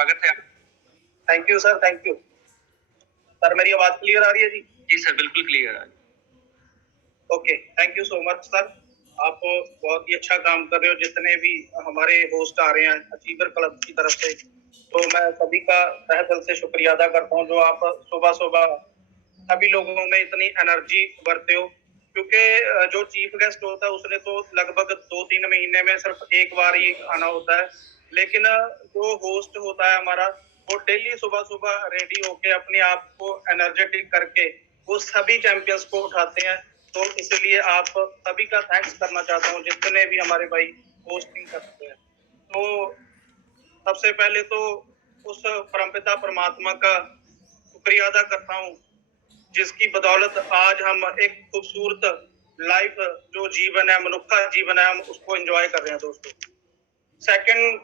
स्वागत है। Thank you sir, thank you sir. मेरी आवाज क्लियर आ रही है जी? जी सर, बिल्कुल क्लियर आ रही है। Okay, thank you so much sir. आप बहुत ही अच्छा काम कर रहे हो। जितने भी हमारे होस्ट आ रहे हैं अचीवर क्लब की तरफ से, तो मैं सभी का तहे दिल से शुक्रिया अदा करता हूँ जो आप सुबह सुबह सभी लोगों में इतनी एनर्जी भरते हो। क्योंकि जो चीफ गेस्ट होता है उसने तो लगभग 2-3 महीने में सिर्फ एक बार ही आना होता है, लेकिन जो होस्ट होता है हमारा, वो डेली सुबह सुबह रेडी होके अपने आप को एनर्जेटिक करके वो सभी चैंपियंस को उठाते हैं। तो इसलिए आप सभी का थैंक्स करना चाहता हूँ जितने भी हमारे भाई होस्टिंग करते हैं। तो सबसे पहले तो उस परमपिता परमात्मा का शुक्रिया अदा करता हूँ जिसकी बदौलत आज हम एक खूबसूरत लाइफ जो जीवन है, मनुष्य जीवन है, हम उसको एंजॉय कर रहे हैं दोस्तों। सेकंड,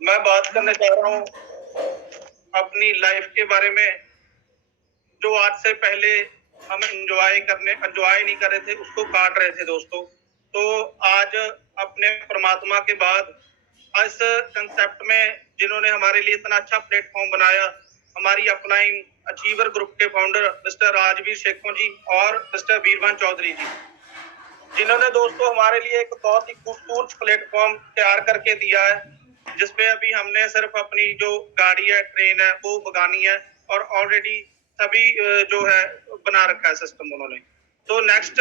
मैं बात करने जा रहा हूँ अपनी लाइफ के बारे में। जो आज से पहले हम एंजॉय नहीं कर रहे थे, उसको काट रहे थे दोस्तों। तो आज अपने परमात्मा के बाद इस कंसेप्ट में जिन्होंने हमारे लिए इतना अच्छा प्लेटफॉर्म बनाया, हमारी अपलाइन अचीवर ग्रुप के फाउंडर मिस्टर राजवीर शेखों जी और मिस्टर वीरवान चौधरी जी, जिन्होंने दोस्तों हमारे लिए एक बहुत ही खूबसूरत प्लेटफॉर्म तैयार करके दिया है, जिसपे अभी हमने सिर्फ अपनी जो गाड़ी है, ट्रेन है, वो भगानी है और ऑलरेडी सभी जो है बना रखा है सिस्टम उन्होंने। तो नेक्स्ट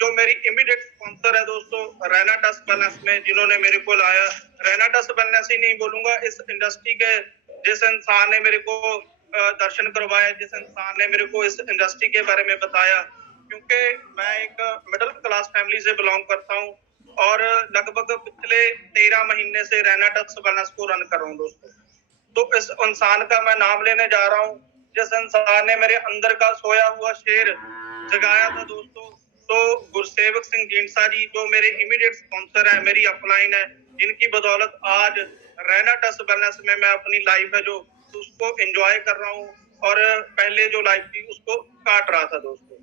जो मेरी इमीडिएट स्पॉन्सर है दोस्तों, रैना डस्ट वेलनेस में जिन्होंने मेरे को लाया। रैना डस्ट वेलनेस ही नहीं बोलूंगा, इस इंडस्ट्री के जिस इंसान ने मेरे को दर्शन करवाया, जिस इंसान ने मेरे को इस इंडस्ट्री के बारे में बताया, क्योंकि मैं एक मिडिल क्लास फैमिली से बिलोंग करता हूँ और लगभग पिछले 13 महीने से रैना डस्ट वेलनेस को रन कर रहा हूँ दोस्तों। तो इस इंसान का मैं नाम लेने जा रहा हूँ जिस इंसान ने मेरे अंदर का सोया हुआ शेर जगाया था दोस्तों। तो गुरसेवक सिंह ढींडसा जी जो मेरे इमीडिएट स्पॉन्सर है, मेरी अपलाइन है, जिनकी बदौलत आज रैना डस्ट वेलनेस में मैं अपनी लाइफ है जो उसको एंजॉय कर रहा हूँ और पहले जो लाइफ थी उसको काट रहा था दोस्तों।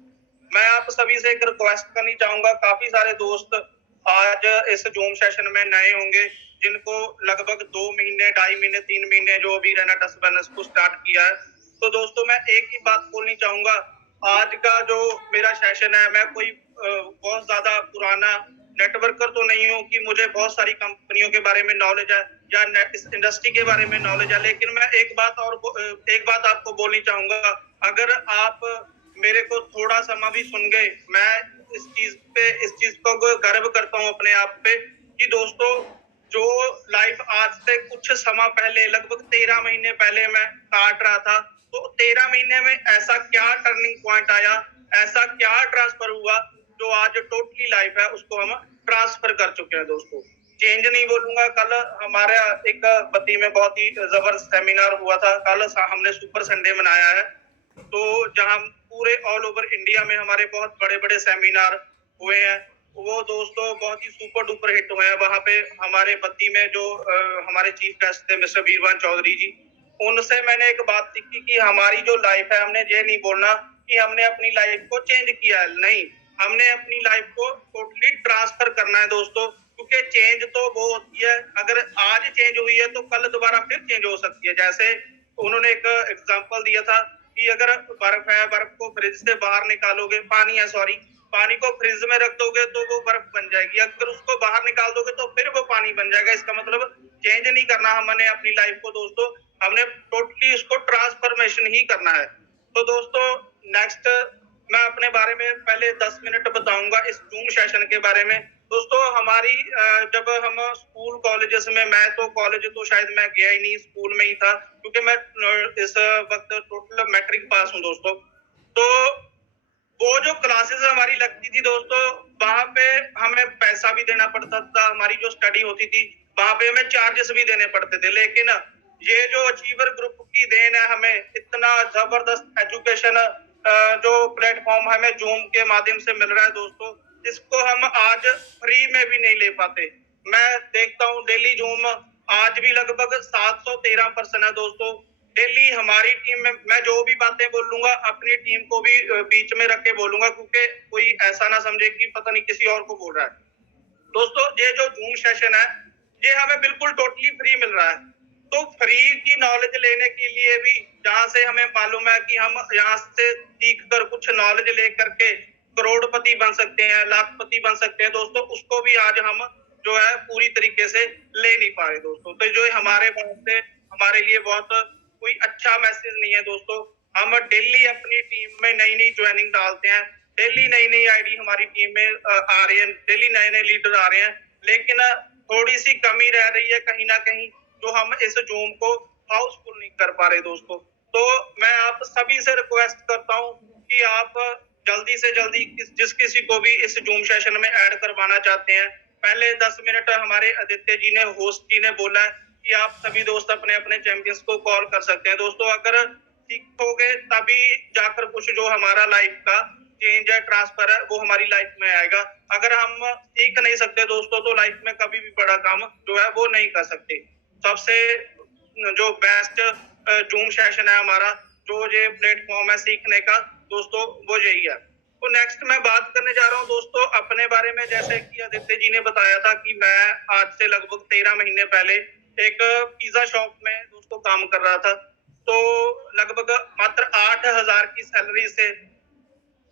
मैं आप सभी से एक रिक्वेस्ट करनी चाहूंगा। काफी सारे दोस्त आज इस जूम सेशन में नए होंगे जिनको लगभग 2 महीने, 2.5 महीने, 3 महीने जो अभी रैना डस्ट वेलनेस को स्टार्ट किया है। तो दोस्तों मैं एक ही बात बोलनी चाहूंगा, आज का जो मेरा सेशन है, मैं कोई बहुत ज्यादा पुराना नेटवर्कर तो नहीं हूँ कि मुझे बहुत सारी कंपनियों के बारे में नॉलेज है या इस इंडस्ट्री के बारे में नॉलेज है, लेकिन मैं एक बात आपको बोलनी चाहूंगा। अगर आप मेरे को थोड़ा समय भी सुन गए, मैं इस चीज को गर्व करता हूँ अपने आप पे कि दोस्तों जो लाइफ आज से कुछ समय पहले, लगभग 13 महीने पहले मैं काट रहा था, तो 13 महीने में ऐसा क्या टर्निंग पॉइंट आया, ऐसा क्या ट्रांसफर हुआ जो आज टोटली लाइफ है उसको हम ट्रांसफर कर चुके हैं दोस्तों। चेंज नहीं बोलूंगा। कल हमारा एक बत्ती में बहुत ही जबरदस्त सेमिनार हुआ था। कल हमने सुपर संडे मनाया है, तो जहां पूरे ऑल ओवर इंडिया में हमारे बहुत बड़े बड़े सेमिनार हुए हैं, वो दोस्तों बहुत ही सुपर डुपर हिट हुए हैं। वहां पे हमारे बत्ती में जो हमारे चीफ गेस्ट थे मिस्टर वीरवान चौधरी जी, उनसे मैंने एक बात सीखी कि हमारी जो लाइफ है, हमने ये नहीं बोलना कि हमने अपनी लाइफ को चेंज किया है, नहीं, हमने अपनी लाइफ को टोटली ट्रांसफर करना है दोस्तों। क्योंकि चेंज तो वो होती है, अगर आज चेंज हुई है तो कल दोबारा फिर चेंज हो सकती है। जैसे उन्होंने एक एग्जांपल दिया था कि अगर बर्फ है, बर्फ को फ्रिज से बाहर निकालोगे, पानी को फ्रिज में रख दोगे तो वो बर्फ बन जाएगी, अगर उसको बाहर निकाल दोगे तो फिर वो पानी बन जाएगा। इसका मतलब चेंज नहीं करना हमने अपनी लाइफ को दोस्तों, हमने टोटली उसको ट्रांसफॉर्मेशन ही करना है। तो दोस्तों नेक्स्ट मैं अपने बारे में पहले 10 मिनट बताऊंगा इस जूम सेशन के बारे में। दोस्तों हमारी जब हम स्कूल कॉलेजेस में, मैं तो कॉलेज तो शायद मैं गया ही नहीं, स्कूल में ही था, क्योंकि मैं इस वक्त टोटल मैट्रिक पास हूँ दोस्तों। तो वो जो क्लासेस हमारी लगती थी दोस्तों, वहां पे हमें पैसा भी देना पड़ता था। हमारी जो स्टडी होती थी वहां पे हमें चार्जेस भी देने पड़ते थे। लेकिन ये जो अचीवर ग्रुप की देन है, हमें इतना जबरदस्त एजुकेशन जो प्लेटफॉर्म हमें जूम के माध्यम से मिल रहा है दोस्तों, इसको हम आज फ्री में भी नहीं ले पाते। मैं देखता हूँ डेली जूम आज भी लगभग 713 पर्सन है दोस्तों। डेली हमारी टीम में मैं जो भी बातें बोलूंगा अपनी टीम को भी बीच में रख के बोलूंगा, क्योंकि कोई ऐसा ना समझे कि पता नहीं किसी और को बोल रहा है। दोस्तों ये जो जूम सेशन है ये हमें बिल्कुल टोटली फ्री मिल रहा है। तो फ्री की नॉलेज लेने के लिए भी, जहां से हमें मालूम है कि हम यहाँ से सीख कर कुछ नॉलेज लेकर के करोड़पति बन सकते हैं, लाखपति बन सकते हैं दोस्तों, उसको भी आज हम जो है पूरी तरीके से ले नहीं पा रहे दोस्तों। तो जो हमारे पास से हमारे लिए बहुत कोई अच्छा मैसेज नहीं है दोस्तों। हम डेली अपनी टीम में नई नई ज्वाइनिंग डालते हैं, डेली नई नई आईडी हमारी टीम में आ रही है, डेली नए नए लीडर आ रहे हैं, लेकिन थोड़ी सी कमी रह रही है कहीं ना कहीं, जो हम इस जूम को हाउसफुल नहीं कर पा रहे दोस्तों। तो मैं आप सभी से रिक्वेस्ट करता हूँ कि आप जल्दी से जल्दी जिस किसी को भी इस जूम सेशन में ऐड करवाना चाहते हैं, पहले 10 मिनट हमारे आदित्य जी ने, होस्ट जी ने बोला है कि आप सभी दोस्त अपने अपने चैंपियंस को कॉल कर सकते हैं दोस्तों। अगर सीखोगे तभी जाकर कुछ जो हमारा लाइफ का चेंज है, ट्रांसफर है, वो हमारी लाइफ में आएगा। अगर हम सीख नहीं सकते दोस्तों तो लाइफ में कभी भी बड़ा काम जो है वो नहीं कर सकते। सबसे जो बेस्ट जूम सेशन है हमारा, जो ये प्लेटफॉर्म है सीखने का दोस्तों, वो यही है। तो नेक्स्ट मैं बात करने जा रहा हूँ दोस्तों अपने बारे में। जैसे कि आदित्य जी ने बताया था कि मैं आज से लगभग 13 महीने पहले एक पिज्जा शॉप में दोस्तों काम कर रहा था। तो लगभग मात्र 8,000 की सैलरी से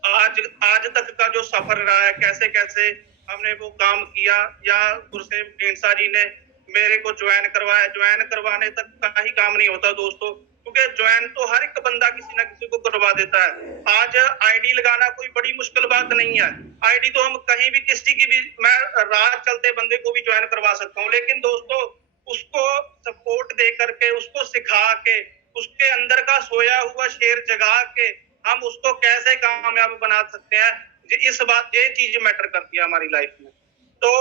आज आज तक का जो सफर रहा है, कैसे कैसे हमने वो काम किया, या गुरसेव ढींडसा जी ने मेरे को ज्वाइन करवाया। ज्वाइन करवाने तक का ही काम नहीं होता दोस्तों, क्योंकि ज्वाइन तो हर एक बंदा किसी ना किसी को करवा देता है। आज आईडी लगाना कोई बड़ी मुश्किल बात नहीं है। आईडी तो हम कहीं भी किसी की भी, मैं राह चलते बंदे को भी ज्वाइन करवा सकता हूँ, लेकिन दोस्तों उसको सपोर्ट दे करके, उसको सिखा के, उसके अंदर का सोया हुआ शेर जगा के हम उसको कैसे कामयाब बना सकते हैं, इस बात ये चीज मैटर करती है हमारी लाइफ में। तो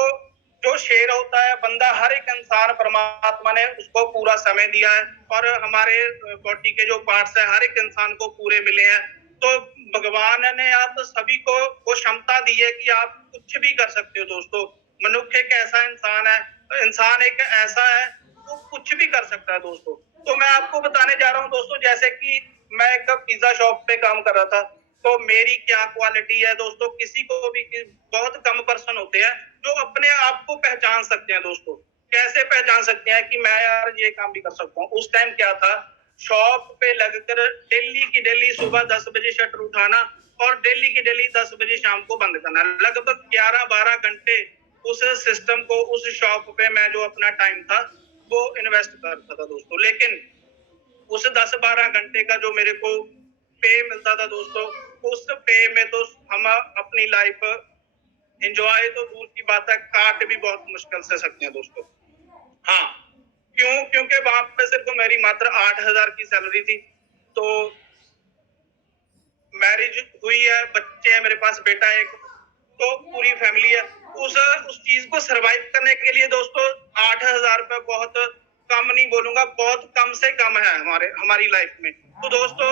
जो शेर होता है बंदा, हर एक इंसान, परमात्मा ने उसको पूरा समय दिया है, और हमारे बॉडी के जो पार्ट्स है हर एक इंसान को पूरे मिले हैं। तो भगवान ने आप सभी को वो क्षमता दी है कि आप कुछ भी कर सकते हो दोस्तों। मनुष्य एक ऐसा इंसान है, इंसान एक ऐसा है वो कुछ भी कर सकता है दोस्तों। तो मैं आपको बताने जा रहा हूँ दोस्तों, जैसे कि मैं एक पिज्जा शॉप पे काम कर रहा था, तो मेरी क्या क्वालिटी है दोस्तों, किसी को भी, बहुत कम पर्सन होते हैं जो अपने आप को पहचान सकते हैं दोस्तों। कैसे पहचान सकते हैं कि मैं यार ये काम भी कर सकता हूँ। उस टाइम क्या था, शॉप पे लगकर डेली की डेली सुबह 10 बजे शटर उठाना और डेली की डेली 10 बजे शाम को बंद करना, लगभग 11-12 घंटे उस सिस्टम को, उस शॉप पे मैं जो अपना टाइम था वो इन्वेस्ट करता था दोस्तों। लेकिन उस 10-12 घंटे का जो मेरे को पे मिलता था दोस्तों, उस पे में तो हम अपनी लाइफ एंजॉय तो दूर की बात है, काट भी बहुत मुश्किल से सकते हैं दोस्तों। हाँ, क्यों? क्योंकि वहां पे सिर्फ मेरी मात्र 8,000 की सैलरी थी। तो मैरिज हुई है, बच्चे हैं मेरे पास, बेटा एक, तो पूरी फैमिली है। उस चीज को सरवाइव करने के लिए दोस्तों 8,000 रुपए बहुत कम नहीं बोलूंगा, बहुत कम से कम है हमारी लाइफ में। तो दोस्तों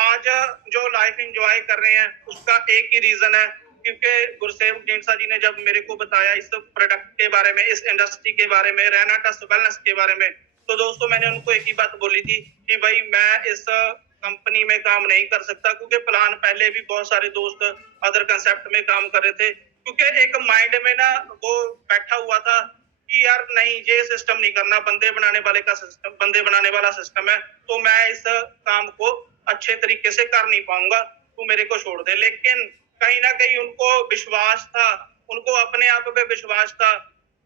आज जो लाइफ एंजॉय कर रहे हैं उसका एक ही रीजन है, क्योंकि गुरसेव ढींडसा जी ने जब मेरे को बताया इस प्रोडक्ट के बारे में, इस इंडस्ट्री के बारे में, रेनाटस वेलनेस के बारे में, तो दोस्तों मैंने उनको एक ही बात बोली थी कि भाई मैं इस कंपनी में काम नहीं कर सकता, क्योंकि प्लान पहले भी बहुत सारे दोस्त अदर कंसेप्ट में काम कर रहे थे। क्योंकि एक माइंड में ना वो बैठा हुआ था कि यार नहीं, ये सिस्टम नहीं करना, बंदे बनाने वाला सिस्टम है, तो मैं इस काम को अच्छे तरीके से कर नहीं पाऊंगा, तू मेरे को छोड़ दे। लेकिन कहीं ना कहीं उनको विश्वास था, उनको अपने आप पे विश्वास था,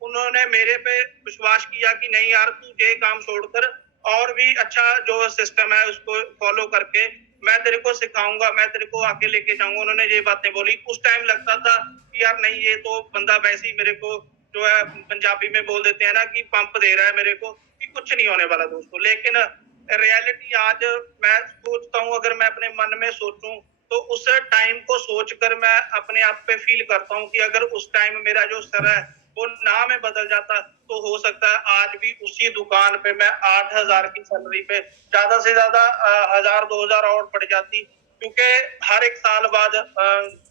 उन्होंने मेरे पे विश्वास किया कि नहीं यार, तू ये काम छोड़कर और भी अच्छा जो सिस्टम है उसको फॉलो करके मैं तेरे को सिखाऊंगा, मैं तेरे को आगे लेके जाऊंगा। उन्होंने ये बातें बोली। उस टाइम लगता था कि यार नहीं, ये तो बंदा वैसे ही मेरे को जो है पंजाबी में बोल देते हैं ना कि पंप दे रहा है मेरे को, कि कुछ नहीं होने वाला दोस्तों। लेकिन रियलिटी आज मैं सोचता हूँ, अगर मैं अपने मन में सोचूं तो उस टाइम को सोचकर मैं अपने आप पे फील करता हूँ कि अगर उस टाइम मेरा जो सर है वो ना में बदल जाता तो हो सकता है आज भी उसी दुकान पे मैं 8,000 की सैलरी पे ज्यादा से ज्यादा 1,000-2,000 और बढ़ जाती, क्योंकि हर एक साल बाद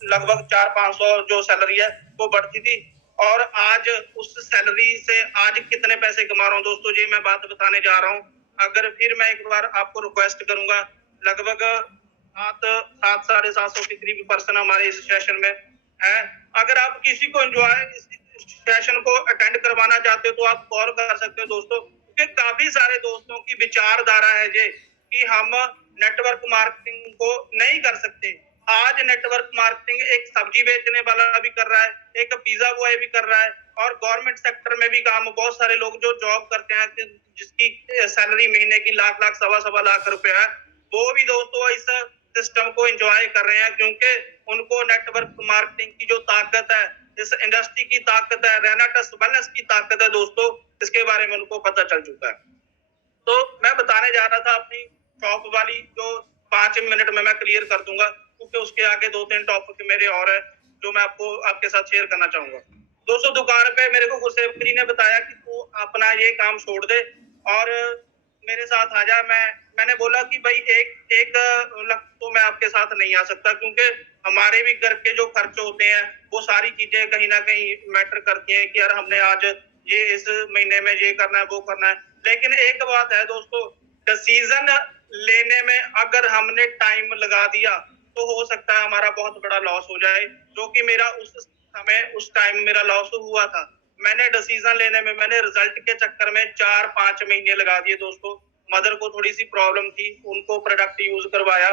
लगभग 400-500 जो सैलरी है वो बढ़ती थी। और आज उस सैलरी से आज कितने पैसे कमा रहा हूँ दोस्तों, ये मैं बात बताने जा रहा हूँ। अगर फिर मैं एक बार आपको रिक्वेस्ट करूंगा, लगभग 700-750 के करीब पर्सन हमारे इस सेशन में है। अगर आप किसी को एंजॉय सेशन को अटेंड करवाना चाहते हो तो आप कॉल कर सकते हो दोस्तों। क्योंकि काफी सारे दोस्तों की विचारधारा है जे कि हम नेटवर्क मार्केटिंग को नहीं कर सकते। आज नेटवर्क मार्केटिंग एक सब्जी बेचने वाला भी कर रहा है, एक पिज्जा बॉय भी कर रहा है, और गवर्नमेंट सेक्टर में भी काम, बहुत सारे लोग जो जॉब करते हैं जिसकी सैलरी महीने की लाख लाख सवा लाख रुपए है, वो भी दोस्तों इस सिस्टम को एंजॉय कर रहे हैं, क्योंकि उनको नेटवर्क मार्केटिंग की जो ताकत है, इस इंडस्ट्री की ताकत है, रेनाटस वेलनेस की ताकत है दोस्तों, इसके बारे में उनको पता चल चुका है। तो मैं बताने जा रहा था अपनी शॉप वाली, जो 5 मिनट में मैं क्लियर कर दूंगा, क्योंकि उसके आगे 2-3 टॉपिक मेरे और है जो मैं आपके साथ शेयर करना चाहूंगा। दोस्तों, दुकान पे मेरे को गुरसेवक जी ने बताया कि तू अपना ये काम छोड़ दे और मेरे साथ आ जा। मैंने बोला कि भाई एक लाख तो मैं आपके साथ नहीं आ सकता, क्योंकि हमारे भी घर के जो खर्च होते हैं वो सारी चीजें कहीं ना कहीं मैटर करती हैं कि यार हमने आज ये इस महीने में ये करना है, वो करना है। लेकिन एक बात है दोस्तों, डिसीजन लेने में अगर हमने टाइम लगा दिया तो हो सकता है हमारा बहुत बड़ा लॉस हो जाए, जो कि मेरा उस समय उस टाइम मेरा लॉस हुआ था। मैंने डिसीजन लेने में, मैंने रिजल्ट के चक्कर में 4-5 महीने लगा दिए दोस्तों। मदर को थोड़ी सी प्रॉब्लम थी, उनको प्रोडक्ट यूज करवाया,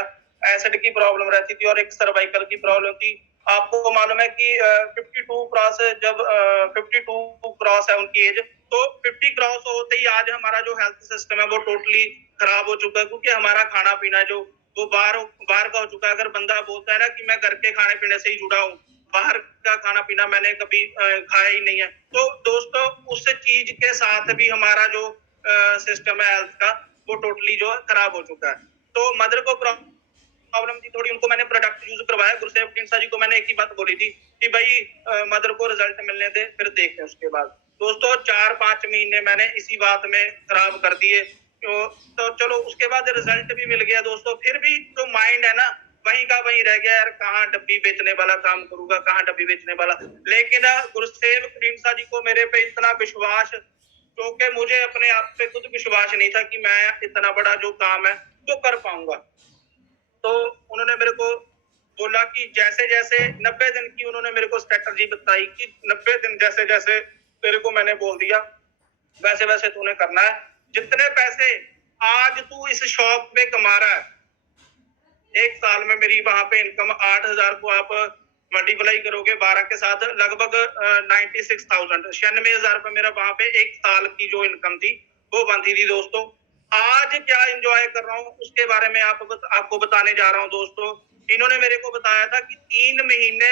एसिड की प्रॉब्लम रहती थी और एक सर्वाइकल की प्रॉब्लम थी। आपको मालूम है कि 52 क्रॉस, जब 52 क्रॉस है उनकी एज, तो 50 क्रॉस होते ही आज हमारा जो हेल्थ सिस्टम है वो टोटली खराब हो चुका है, क्योंकि हमारा खाना पीना जो वो बाहर का हो चुका है। अगर बंदा बोलता है ना कि मैं घर के खाने पीने से ही जुड़ा हूँ, बाहर का खाना पीना मैंने कभी खाया ही नहीं है, तो दोस्तों उस चीज के साथ भी हमारा जो सिस्टम है हेल्थ का, वो टोटली जो है खराब हो चुका है। तो मदर को प्रॉब्लम थी थोड़ी, उनको मैंने प्रोडक्ट यूज करवाया। गुरसेवक ढींडसा जी को मैंने एक ही बात बोली थी कि भाई मदर को रिजल्ट मिलने दे, फिर देखते हैं उसके बाद। दोस्तों 4-5 महीने मैंने इसी बात में खराब कर दिए। तो चलो उसके बाद रिजल्ट भी मिल गया दोस्तों, फिर भी जो माइंड है ना वहीं का वहीं रह गया, यार कहाँ डब्बी बेचने वाला काम करूंगा, कहाँ डब्बी बेचने वाला। लेकिन गुरसेवक ढींडसा जी को मेरे पे इतना विश्वास, क्योंकि मुझे अपने आप पे खुद विश्वास नहीं था कि मैं इतना बड़ा जो काम है वो कर पाऊंगा। तो उन्होंने मेरे को बोला कि जैसे जैसे 90 दिन की उन्होंने मेरे को स्ट्रेटजी बताई कि 90 दिन जैसे जैसे तेरे को मैंने बोल दिया वैसे वैसे तूने करना है। जितने पैसे आज तू इस शॉप पे कमा रहा है, एक साल में मेरी वहां पे इनकम 8,000 को आप मल्टीप्लाई करोगे 12 के साथ, लगभग 96,000 96,000 रुपए मेरा वहां पे एक साल की जो इनकम थी वो बनती थी दोस्तों। आज क्या एंजॉय कर रहा हूँ उसके बारे में आपको बताने जा रहा हूँ दोस्तों। इन्होंने मेरे को बताया था कि 3 महीने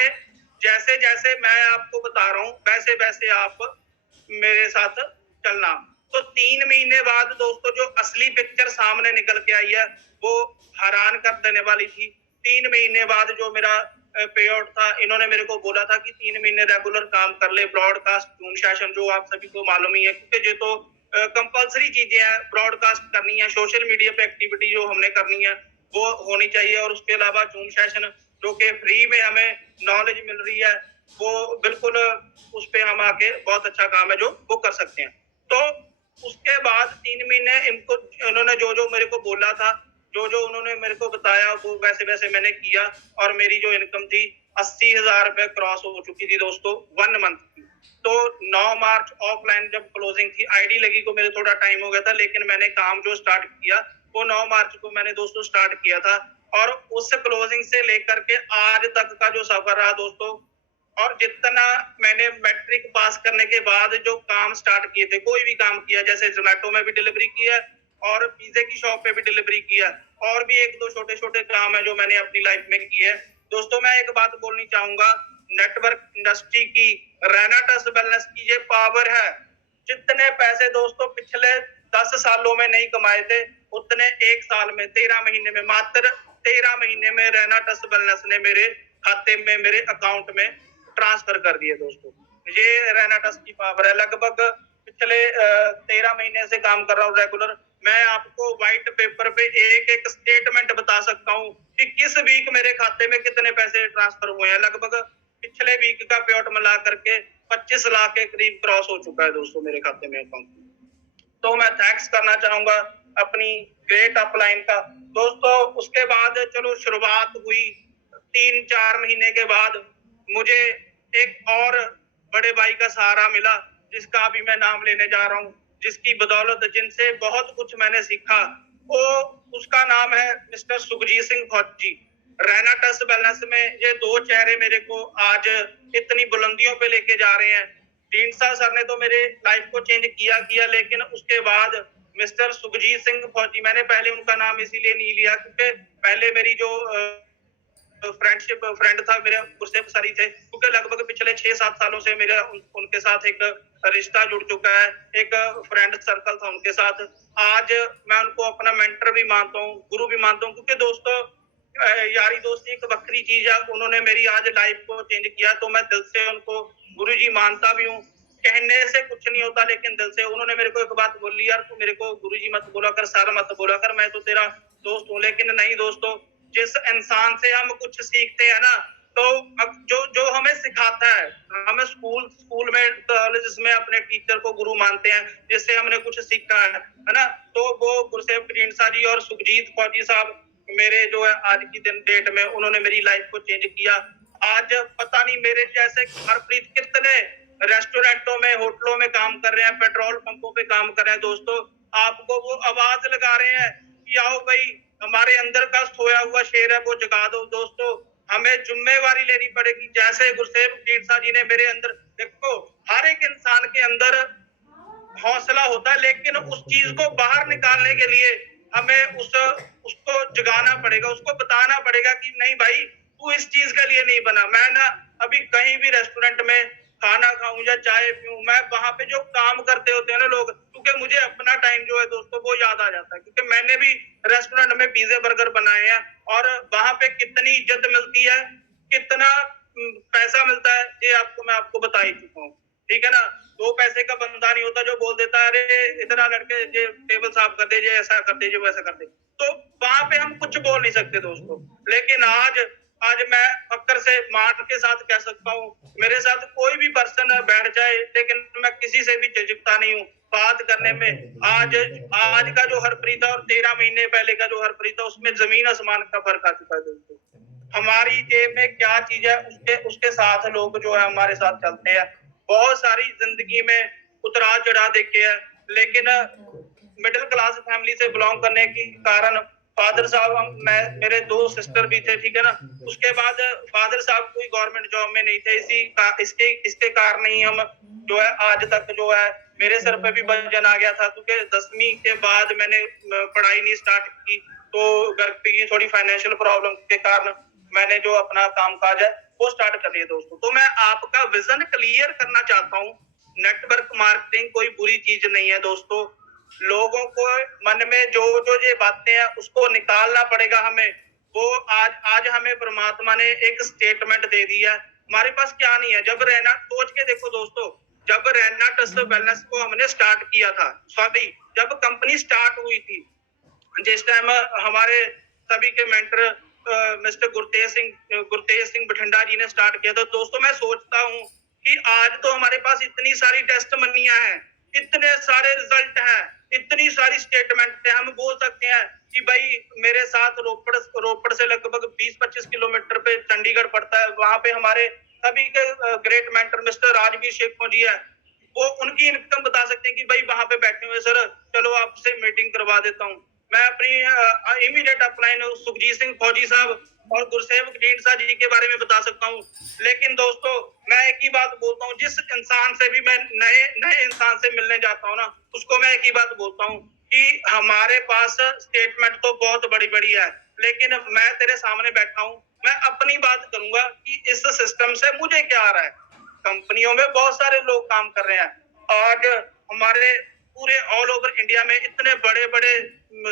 जैसे जैसे मैं आपको बता रहा हूँ वैसे वैसे आप मेरे साथ चलना। तो 3 महीने बाद दोस्तों जो असली पिक्चर सामने निकल के आई है वो हैरान कर देने वाली थी। 3 महीने बाद जो मेरा पे आउट था, इन्होंने मेरे को बोला था कि 3 महीने रेगुलर काम कर ले, ब्रॉडकास्ट जूम सेशन जो आप सभी को मालूम ही है, क्योंकि ये तो कंपलसरी चीजें हैं, ब्रॉडकास्ट करनी है, सोशल मीडिया पे एक्टिविटी जो हमने करनी है वो होनी चाहिए। और उसके अलावा जूम सेशन जो कि फ्री में हमें नॉलेज मिल रही है, वो बिल्कुल उस पे हम आके बहुत अच्छा काम है जो वो कर सकते हैं। तो उसके बाद 3 महीने इनको इन्होंने जो जो मेरे को बोला था, जो जो उन्होंने मेरे को बताया वो वैसे वैसे मैंने किया, और मेरी जो इनकम थी 80,000 रुपए क्रॉस हो चुकी थी दोस्तों 1 मंथ की। तो 9 मार्च ऑफलाइन जब क्लोजिंग थी, आईडी लगी को मेरे थोड़ा टाइम हो गया था, लेकिन मैंने काम जो स्टार्ट किया वो 9 मार्च को मैंने दोस्तों स्टार्ट किया था। और उस क्लोजिंग से लेकर के आज तक का जो सफर रहा दोस्तों, और जितना मैंने मैट्रिक पास करने के बाद जो काम स्टार्ट किए थे, कोई भी काम किया, जैसे जोमेटो में भी डिलीवरी किया और पिज्जे की शॉप पे भी डिलीवरी किया, और भी 1-2 छोटे छोटे काम है जो मैंने अपनी लाइफ में किए। दोस्तों मैं एक बात बोलनी चाहूंगा, नेटवर्क इंडस्ट्री की, रेनाटस वेलनेस की ये पावर है। जितने पैसे दोस्तों पिछले 10 सालों में नहीं कमाए थे, उतने एक साल में 13 महीने में, मात्र 13 महीने में रेनाटस वेलनेस ने मेरे खाते में, मेरे अकाउंट में ट्रांसफर कर दिए दोस्तों। ये रेनाटस की पावर है। लगभग पिछले 13 महीने से काम कर रहा हूँ रेगुलर। मैं आपको व्हाइट पेपर पे एक एक स्टेटमेंट बता सकता हूँ कि किस वीक मेरे खाते में कितने पैसे ट्रांसफर हुए हैं। लगभग पिछले वीक का पे आउट मिला करके 25 लाख के करीब क्रॉस हो चुका है दोस्तों मेरे खाते में अकाउंट। तो मैं थैंक्स करना चाहूंगा अपनी ग्रेट अपलाइन का दोस्तों। उसके बाद चलो शुरुआत हुई, 3-4 महीने के बाद मुझे एक और बड़े भाई का सहारा मिला, जिसका अभी मैं नाम लेने जा रहा हूँ। जिसकी बदौलत जिनसे बहुत कुछ मैंने सीखा, वो उसका नाम है मिस्टर सुखजीत सिंह फौजी। रैना ट्रस्ट वेलनेस में ये दो चेहरे मेरे को आज इतनी बुलंदियों पे लेके जा रहे हैं। ढींडसा सर ने तो मेरे लाइफ को चेंज किया, लेकिन उसके बाद मिस्टर सुखजीत सिंह फौजी, मैंने पहले उनका नाम इसीलिए नहीं लिया क्योंकि पहले मेरी जो फ्रेंड था मेरे गुरसेफ सर ही थे, क्योंकि लगभग पिछले 6-7 सालों से मेरा उनके साथ एक रिश्ता जुड़ चुका है, एक फ्रेंड सर्कल था उनके साथ। आज मैं उनको अपना मेंटर भी मानता हूँ, गुरु भी मानता हूँ, क्योंकि दोस्तों यारी दोस्ती एक बकरी चीज है। उन्होंने मेरी आज लाइफ को चेंज किया, तो मैं दिल से उनको गुरुजी मानता भी हूँ। कहने से कुछ नहीं होता, लेकिन दिल से। उन्होंने मेरे को एक बात बोली, यार तू मेरे को गुरुजी मत बोला कर, सर मत बोला कर, मैं तो तेरा दोस्त हूँ। लेकिन नहीं दोस्तों, जिस इंसान से हम कुछ सीखते हैं ना, तो अब जो हमें सिखाता है, हमें स्कूल में, कॉलेज में अपने टीचर को गुरु मानते हैं, जिससे हमने कुछ सीखा है ना, तो वो गुरसेफ ढींडसा जी और सुखजीत फौजी साहब मेरे जो है आज की डेट में उन्होंने मेरी लाइफ को चेंज किया। आज पता नहीं मेरे जैसे हरप्रीत कितने रेस्टोरेंटों में, होटलों में काम कर रहे हैं, पेट्रोल पंपों पे काम कर रहे हैं। दोस्तों, आपको वो आवाज लगा रहे हैं कि आओ भाई, हमारे अंदर का सोया हुआ शेर है वो जगा दो। दोस्तों, हमें जिम्मेवारी लेनी पड़ेगी। जैसे गुरसेफ ढींडसा जी ने मेरे अंदर, देखो हर एक इंसान के अंदर हौसला होता है, लेकिन उस चीज को बाहर निकालने के लिए हमें उसको जगाना पड़ेगा, उसको बताना पड़ेगा कि नहीं भाई, तू इस चीज के लिए नहीं बना। मैं ना अभी कहीं भी रेस्टोरेंट में खाना खाऊं या चाय पीऊं, मैं वहां पे जो काम करते होते हैं ना लोग, क्योंकि मुझे अपना टाइम जो है दोस्तों वो याद आ जाता है, क्योंकि मैंने भी रेस्टोरेंट में पिज्जे बर्गर बनाए हैं, और वहां पे कितनी इज्जत मिलती है, कितना पैसा मिलता है, ये मैं आपको बता ही चुका हूँ। ठीक है ना, 2 पैसे का बंदा नहीं होता जो बोल देता है अरे इतना लड़के ये टेबल साफ कर दे, ऐसा कर दे, वैसा कर दे। तो वहां पे हम कुछ बोल नहीं सकते दोस्तों। लेकिन आज मैं फक्र से मान के साथ कह सकता हूँ, मेरे साथ कोई भी पर्सन बैठ जाए, लेकिन मैं किसी से भी झिझकता नहीं हूँ बात करने में। आज का जो हरप्रीत है और 13 महीने पहले का जो हरप्रीत है, उसमें जमीन आसमान का फर्क आ चुका है दोस्तों। हमारी जेब में क्या चीज है, उसके साथ लोग जो है हमारे साथ चलते हैं। बहुत सारी जिंदगी में उतराव चढ़ाव देखे हैं, लेकिन मिडिल क्लास फैमिली से बिलोंग करने के कारण फादर साहब, मेरे 2 सिस्टर भी थे, ठीक है ना। उसके बाद फादर साहब कोई गवर्नमेंट जॉब में नहीं थे, इसके कारण ही हम जो है आज तक जो है मेरे सर पे भी वजन आ गया था, क्योंकि 10वीं के बाद मैंने पढ़ाई नहीं स्टार्ट की, तो घर की थोड़ी फाइनेंशियल प्रॉब्लम के कारण मैंने जो अपना काम काज है वो स्टार्ट कर लिया दोस्तों। तो मैं आपका विजन क्लियर करना चाहता हूँ, नेटवर्क मार्केटिंग कोई बुरी चीज नहीं है दोस्तों। लोगों को मन में जो ये बातें हैं उसको निकालना पड़ेगा हमें। वो आज हमें परमात्मा ने एक स्टेटमेंट दे दिया, हमारे पास क्या नहीं है। जब रहना, सोच के देखो दोस्तों, जब रैना ट्रस्ट वेलनेस को हमने स्टार्ट किया था, सॉरी जब कंपनी स्टार्ट हुई थी, जिस टाइम हमारे सभी के मेंटर मिस्टर गुरतेज सिंह बठिंडा जी ने स्टार्ट किया था दोस्तों, मैं सोचता हूँ कि आज तो हमारे पास इतनी सारी टेस्ट मनियां हैं, इतने सारे रिजल्ट हैं, इतनी सारी स्टेटमेंट है, हम बोल सकते हैं कि भाई मेरे साथ रोपड़ से लगभग 20-25 किलोमीटर पे चंडीगढ़ पड़ता है, वहां पे हमारे सभी के great mentor mister Rajveer Shaikh ji है, वो उनकी इनकम बता सकते हैं कि भाई वहां पे बैठे हुए सर, चलो आपसे मीटिंग करवा देता हूँ। मैं अपनी इमीडिएट अपलाइन सुखजीत सिंह फौजी साहब और गुरसेफ ढींडसा जी के बारे में बता सकता हूँ। लेकिन दोस्तों, मैं एक ही बात बोलता हूँ, जिस इंसान से भी मैं नए इंसान से मिलने जाता हूँ ना, उसको मैं एक ही बात बोलता हूँ कि हमारे पास स्टेटमेंट तो बहुत बड़ी बड़ी है, लेकिन मैं तेरे सामने बैठा हूँ, मैं अपनी बात करूंगा कि इस सिस्टम से मुझे क्या आ रहा है। कंपनियों में बहुत सारे लोग काम कर रहे हैं, आज हमारे पूरे ऑल ओवर इंडिया में इतने बड़े बड़े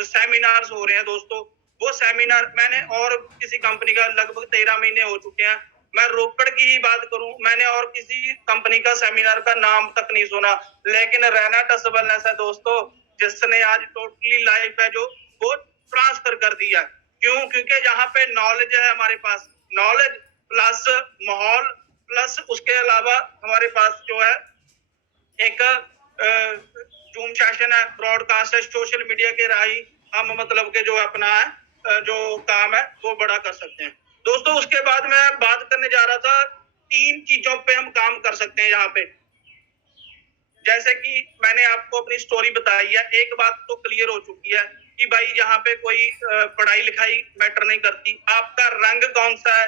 सेमिनार्स हो रहे हैं दोस्तों। वो सेमिनार मैंने और किसी कंपनी का लगभग 13 महीने हो चुके हैं, मैं रोपड़ की ही बात करूं, मैंने और किसी कंपनी का सेमिनार का नाम तक नहीं सुना। लेकिन रैना ट्रस्ट वेलनेस है दोस्तों, जिसने आज टोटली लाइफ है जो वो ट्रांसफर कर दिया। क्यों? क्योंकि यहाँ पे नॉलेज है हमारे पास, नॉलेज प्लस माहौल प्लस उसके अलावा हमारे पास जो है एक जूम सेशन है, ब्रॉडकास्ट है, सोशल मीडिया के राही हम मतलब के जो अपना है जो काम है वो बड़ा कर सकते हैं दोस्तों। उसके बाद मैं बात करने जा रहा था 3 चीजों पे हम काम कर सकते हैं यहाँ पे। जैसे कि मैंने आपको अपनी स्टोरी बताई है, एक बात तो क्लियर हो चुकी है कि भाई यहाँ पे कोई पढ़ाई लिखाई मैटर नहीं करती, आपका रंग कौन सा है,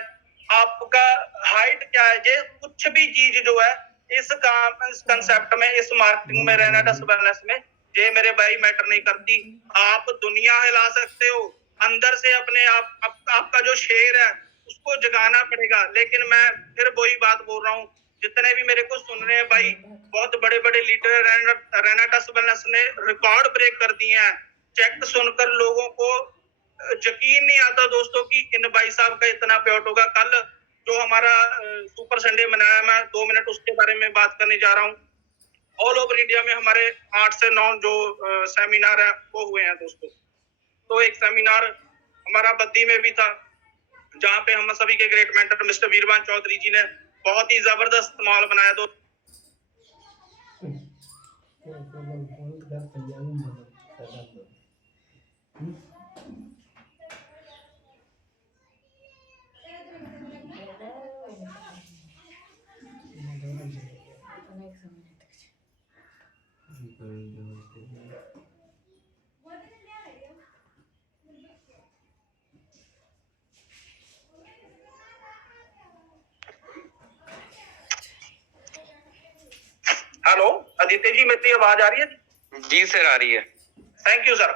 आपका हाइट क्या है, ये कुछ भी चीज जो है इस कंसेप्ट में, इस मार्केटिंग में, रहना दस बैलेंस में, ये मेरे भाई मैटर नहीं करती। आप दुनिया हिला सकते हो, अंदर से अपने आपका जो शेर है उसको जगाना पड़ेगा। लेकिन मैं फिर वही बात बोल रहा हूँ, जितने भी मेरे को सुन रहे हैं भाई, बहुत बड़े बड़े लीडर रैना दस बैलेंस ने रिकॉर्ड ब्रेक कर दिए हैं। चेक सुनकर लोगों को यकीन नहीं आता दोस्तों कि इन भाई साहब का इतना पेआउट होगा। कल जो हमारा सुपर संडे मनाया, मैं 2 मिनट उसके बारे में बात करने जा रहा हूँ। ऑल ओवर इंडिया में हमारे 8 से 9 जो सेमिनार है वो हुए हैं दोस्तों। तो एक सेमिनार हमारा बद्दी में भी था, जहाँ पे हम सभी के ग्रेट मेंटर मिस्टर वीरवान चौधरी जी ने बहुत ही जबरदस्त माहौल बनाया। तो हेलो आदित्य जी, मेरी आवाज आ रही है? जी सर, आ रही है। Thank you sir.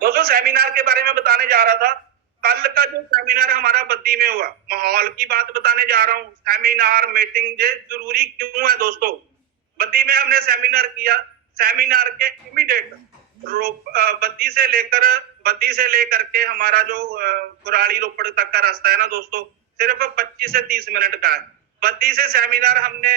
दोस्तों सेमिनार के बारे में बताने जा रहा था। कल का जो सेमिनार हमारा बद्दी में हुआ, माहौल की बात बताने जा रहा हूँ। सेमिनार मीटिंग ये जरूरी क्यों है दोस्तों? बद्दी में हमने सेमिनार किया, सेमिनार के इमीडिएट बद्दी से लेकर के हमारा जो कुराली रोपड़ तक का रास्ता है ना दोस्तों, सिर्फ 25 से 30 मिनट का है। बद्दी से सेमिनार हमने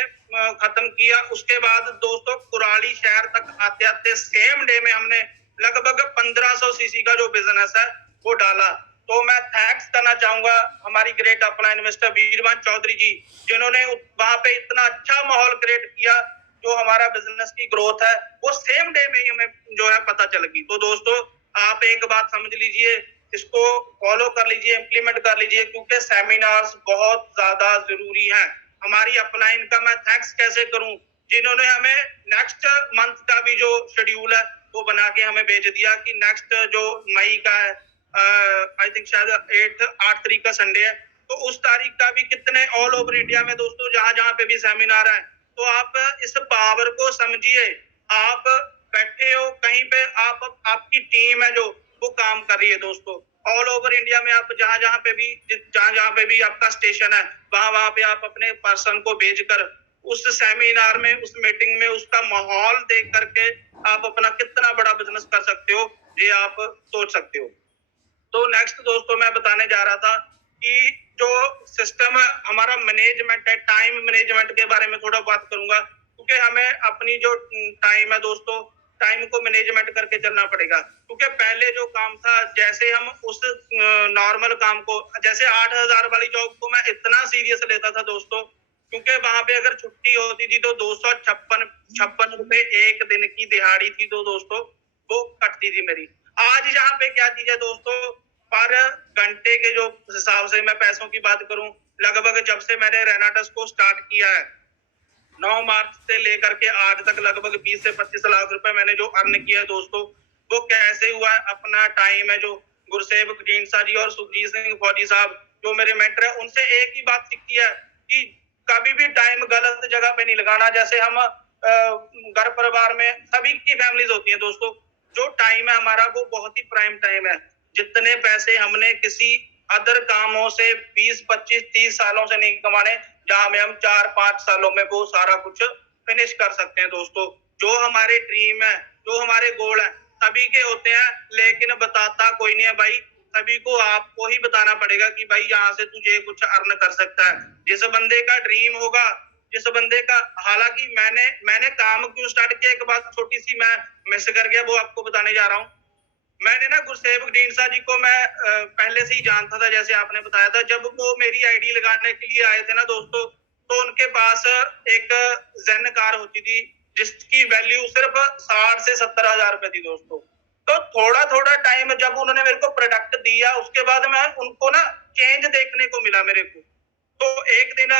खत्म किया, उसके बाद दोस्तों कुराली शहर तक आते आते सेम डे में हमने लगभग 1500 सीसी का जो बिजनेस है वो डाला। तो मैं थैंक्स करना चाहूंगा हमारी ग्रेट अपलाइन मिस्टर वीरवान चौधरी जी, जिन्होंने वहां पे इतना अच्छा माहौल क्रिएट किया। जो हमारा बिजनेस की ग्रोथ है वो सेम डे में ही हमें जो है पता चल गई। तो दोस्तों आप एक बात समझ लीजिए, इसको फॉलो कर लीजिए, इम्प्लीमेंट कर लीजिए, क्योंकि सेमिनार्स बहुत ज्यादा जरूरी है। हमारी अपलाइन का मैं थैंक्स कैसे करूं, जिन्होंने हमें नेक्स्ट मंथ का भी जो शेड्यूल है वो बना के हमें भेज दिया कि नेक्स्ट जो मई का है, आई थिंक शायद 8 तारीख का संडे है, तो उस तारीख का भी कितने ऑल ओवर इंडिया में दोस्तों जहां जहां पे भी सेमिनार है। तो आप इस पावर को समझिए, आप बैठे हो कहीं पे, आपकी टीम है जो वो काम कर रही है दोस्तों। ऑल ओवर इंडिया में आप जहां जहां पे भी आपका स्टेशन है, वहां पे आप अपने पर्सन को भेजकर उस सेमिनार में, उस मीटिंग में उसका माहौल देख करके आप अपना कितना बड़ा बिजनेस कर सकते हो, ये आप सोच सकते हो। तो नेक्स्ट दोस्तों मैं बताने जा रहा था कि जो सिस्टम हमारा मैनेजमेंट है, टाइम मैनेजमेंट के बारे में थोड़ा बात करूंगा, क्योंकि हमें अपनी जो टाइम है दोस्तों, टाइम को मैनेजमेंट करके चलना पड़ेगा। क्योंकि पहले जो काम था, जैसे हम उस नॉर्मल काम को, जैसे 8000 वाली जॉब को मैं इतना सीरियस लेता था दोस्तों, क्योंकि वहां पे अगर छुट्टी होती थी तो 256 रुपए एक दिन की दिहाड़ी थी, तो दोस्तों वो कटती थी मेरी। आज यहाँ पे क्या चीज है दोस्तों, पर घंटे के जो हिसाब से मैं पैसों की बात करूं, लगभग जब से मैंने रेनाटस को स्टार्ट किया है 9 मार्च से लेकर के आज तक, लगभग 20 से 25 लाख रुपए मैंने जो अर्न किया है दोस्तों, वो कैसे हुआ है? अपना टाइम है जो गुरसेवक ढींडसा जी और सुखजीत सिंह फौजी साहब जो मेरे मेंटर है, उनसे एक ही बात सीखी है कि कभी भी टाइम गलत जगह पे नहीं लगाना। जैसे हम घर परिवार में सभी की फैमिलीज होती है दोस्तों, जो टाइम है हमारा वो बहुत ही प्राइम टाइम है। जितने पैसे हमने किसी अदर कामों से 20, 25, 30 सालों से नहीं कमाने, जहां में हम 4-5 सालों में वो सारा कुछ फिनिश कर सकते हैं दोस्तों। जो हमारे ड्रीम है, जो हमारे गोल है, सभी के होते हैं, लेकिन बताता कोई नहीं है भाई। सभी को आपको ही बताना पड़ेगा कि भाई यहाँ से तुझे कुछ अर्न कर सकता है। जिस बंदे का ड्रीम होगा, जिस बंदे का, हालांकि मैंने काम क्यों स्टार्ट किया, एक बात छोटी सी मैं मिस कर गया, वो आपको बताने जा रहा हूँ। मैंने ना गुरसेवक ढींडसा जी को मैं पहले से ही जानता था, जैसे आपने बताया था। जब वो मेरी आईडी लगाने के लिए आए थे ना दोस्तों, तो उनके पास एक जेन कार होती थी जिसकी वैल्यू सिर्फ 60 से 70 हजार रुपए थी दोस्तों। तो थोड़ा थोड़ा टाइम जब उन्होंने मेरे को प्रोडक्ट दिया, उसके बाद मैं उनको ना चेंज देखने को मिला मेरे को। तो एक दिन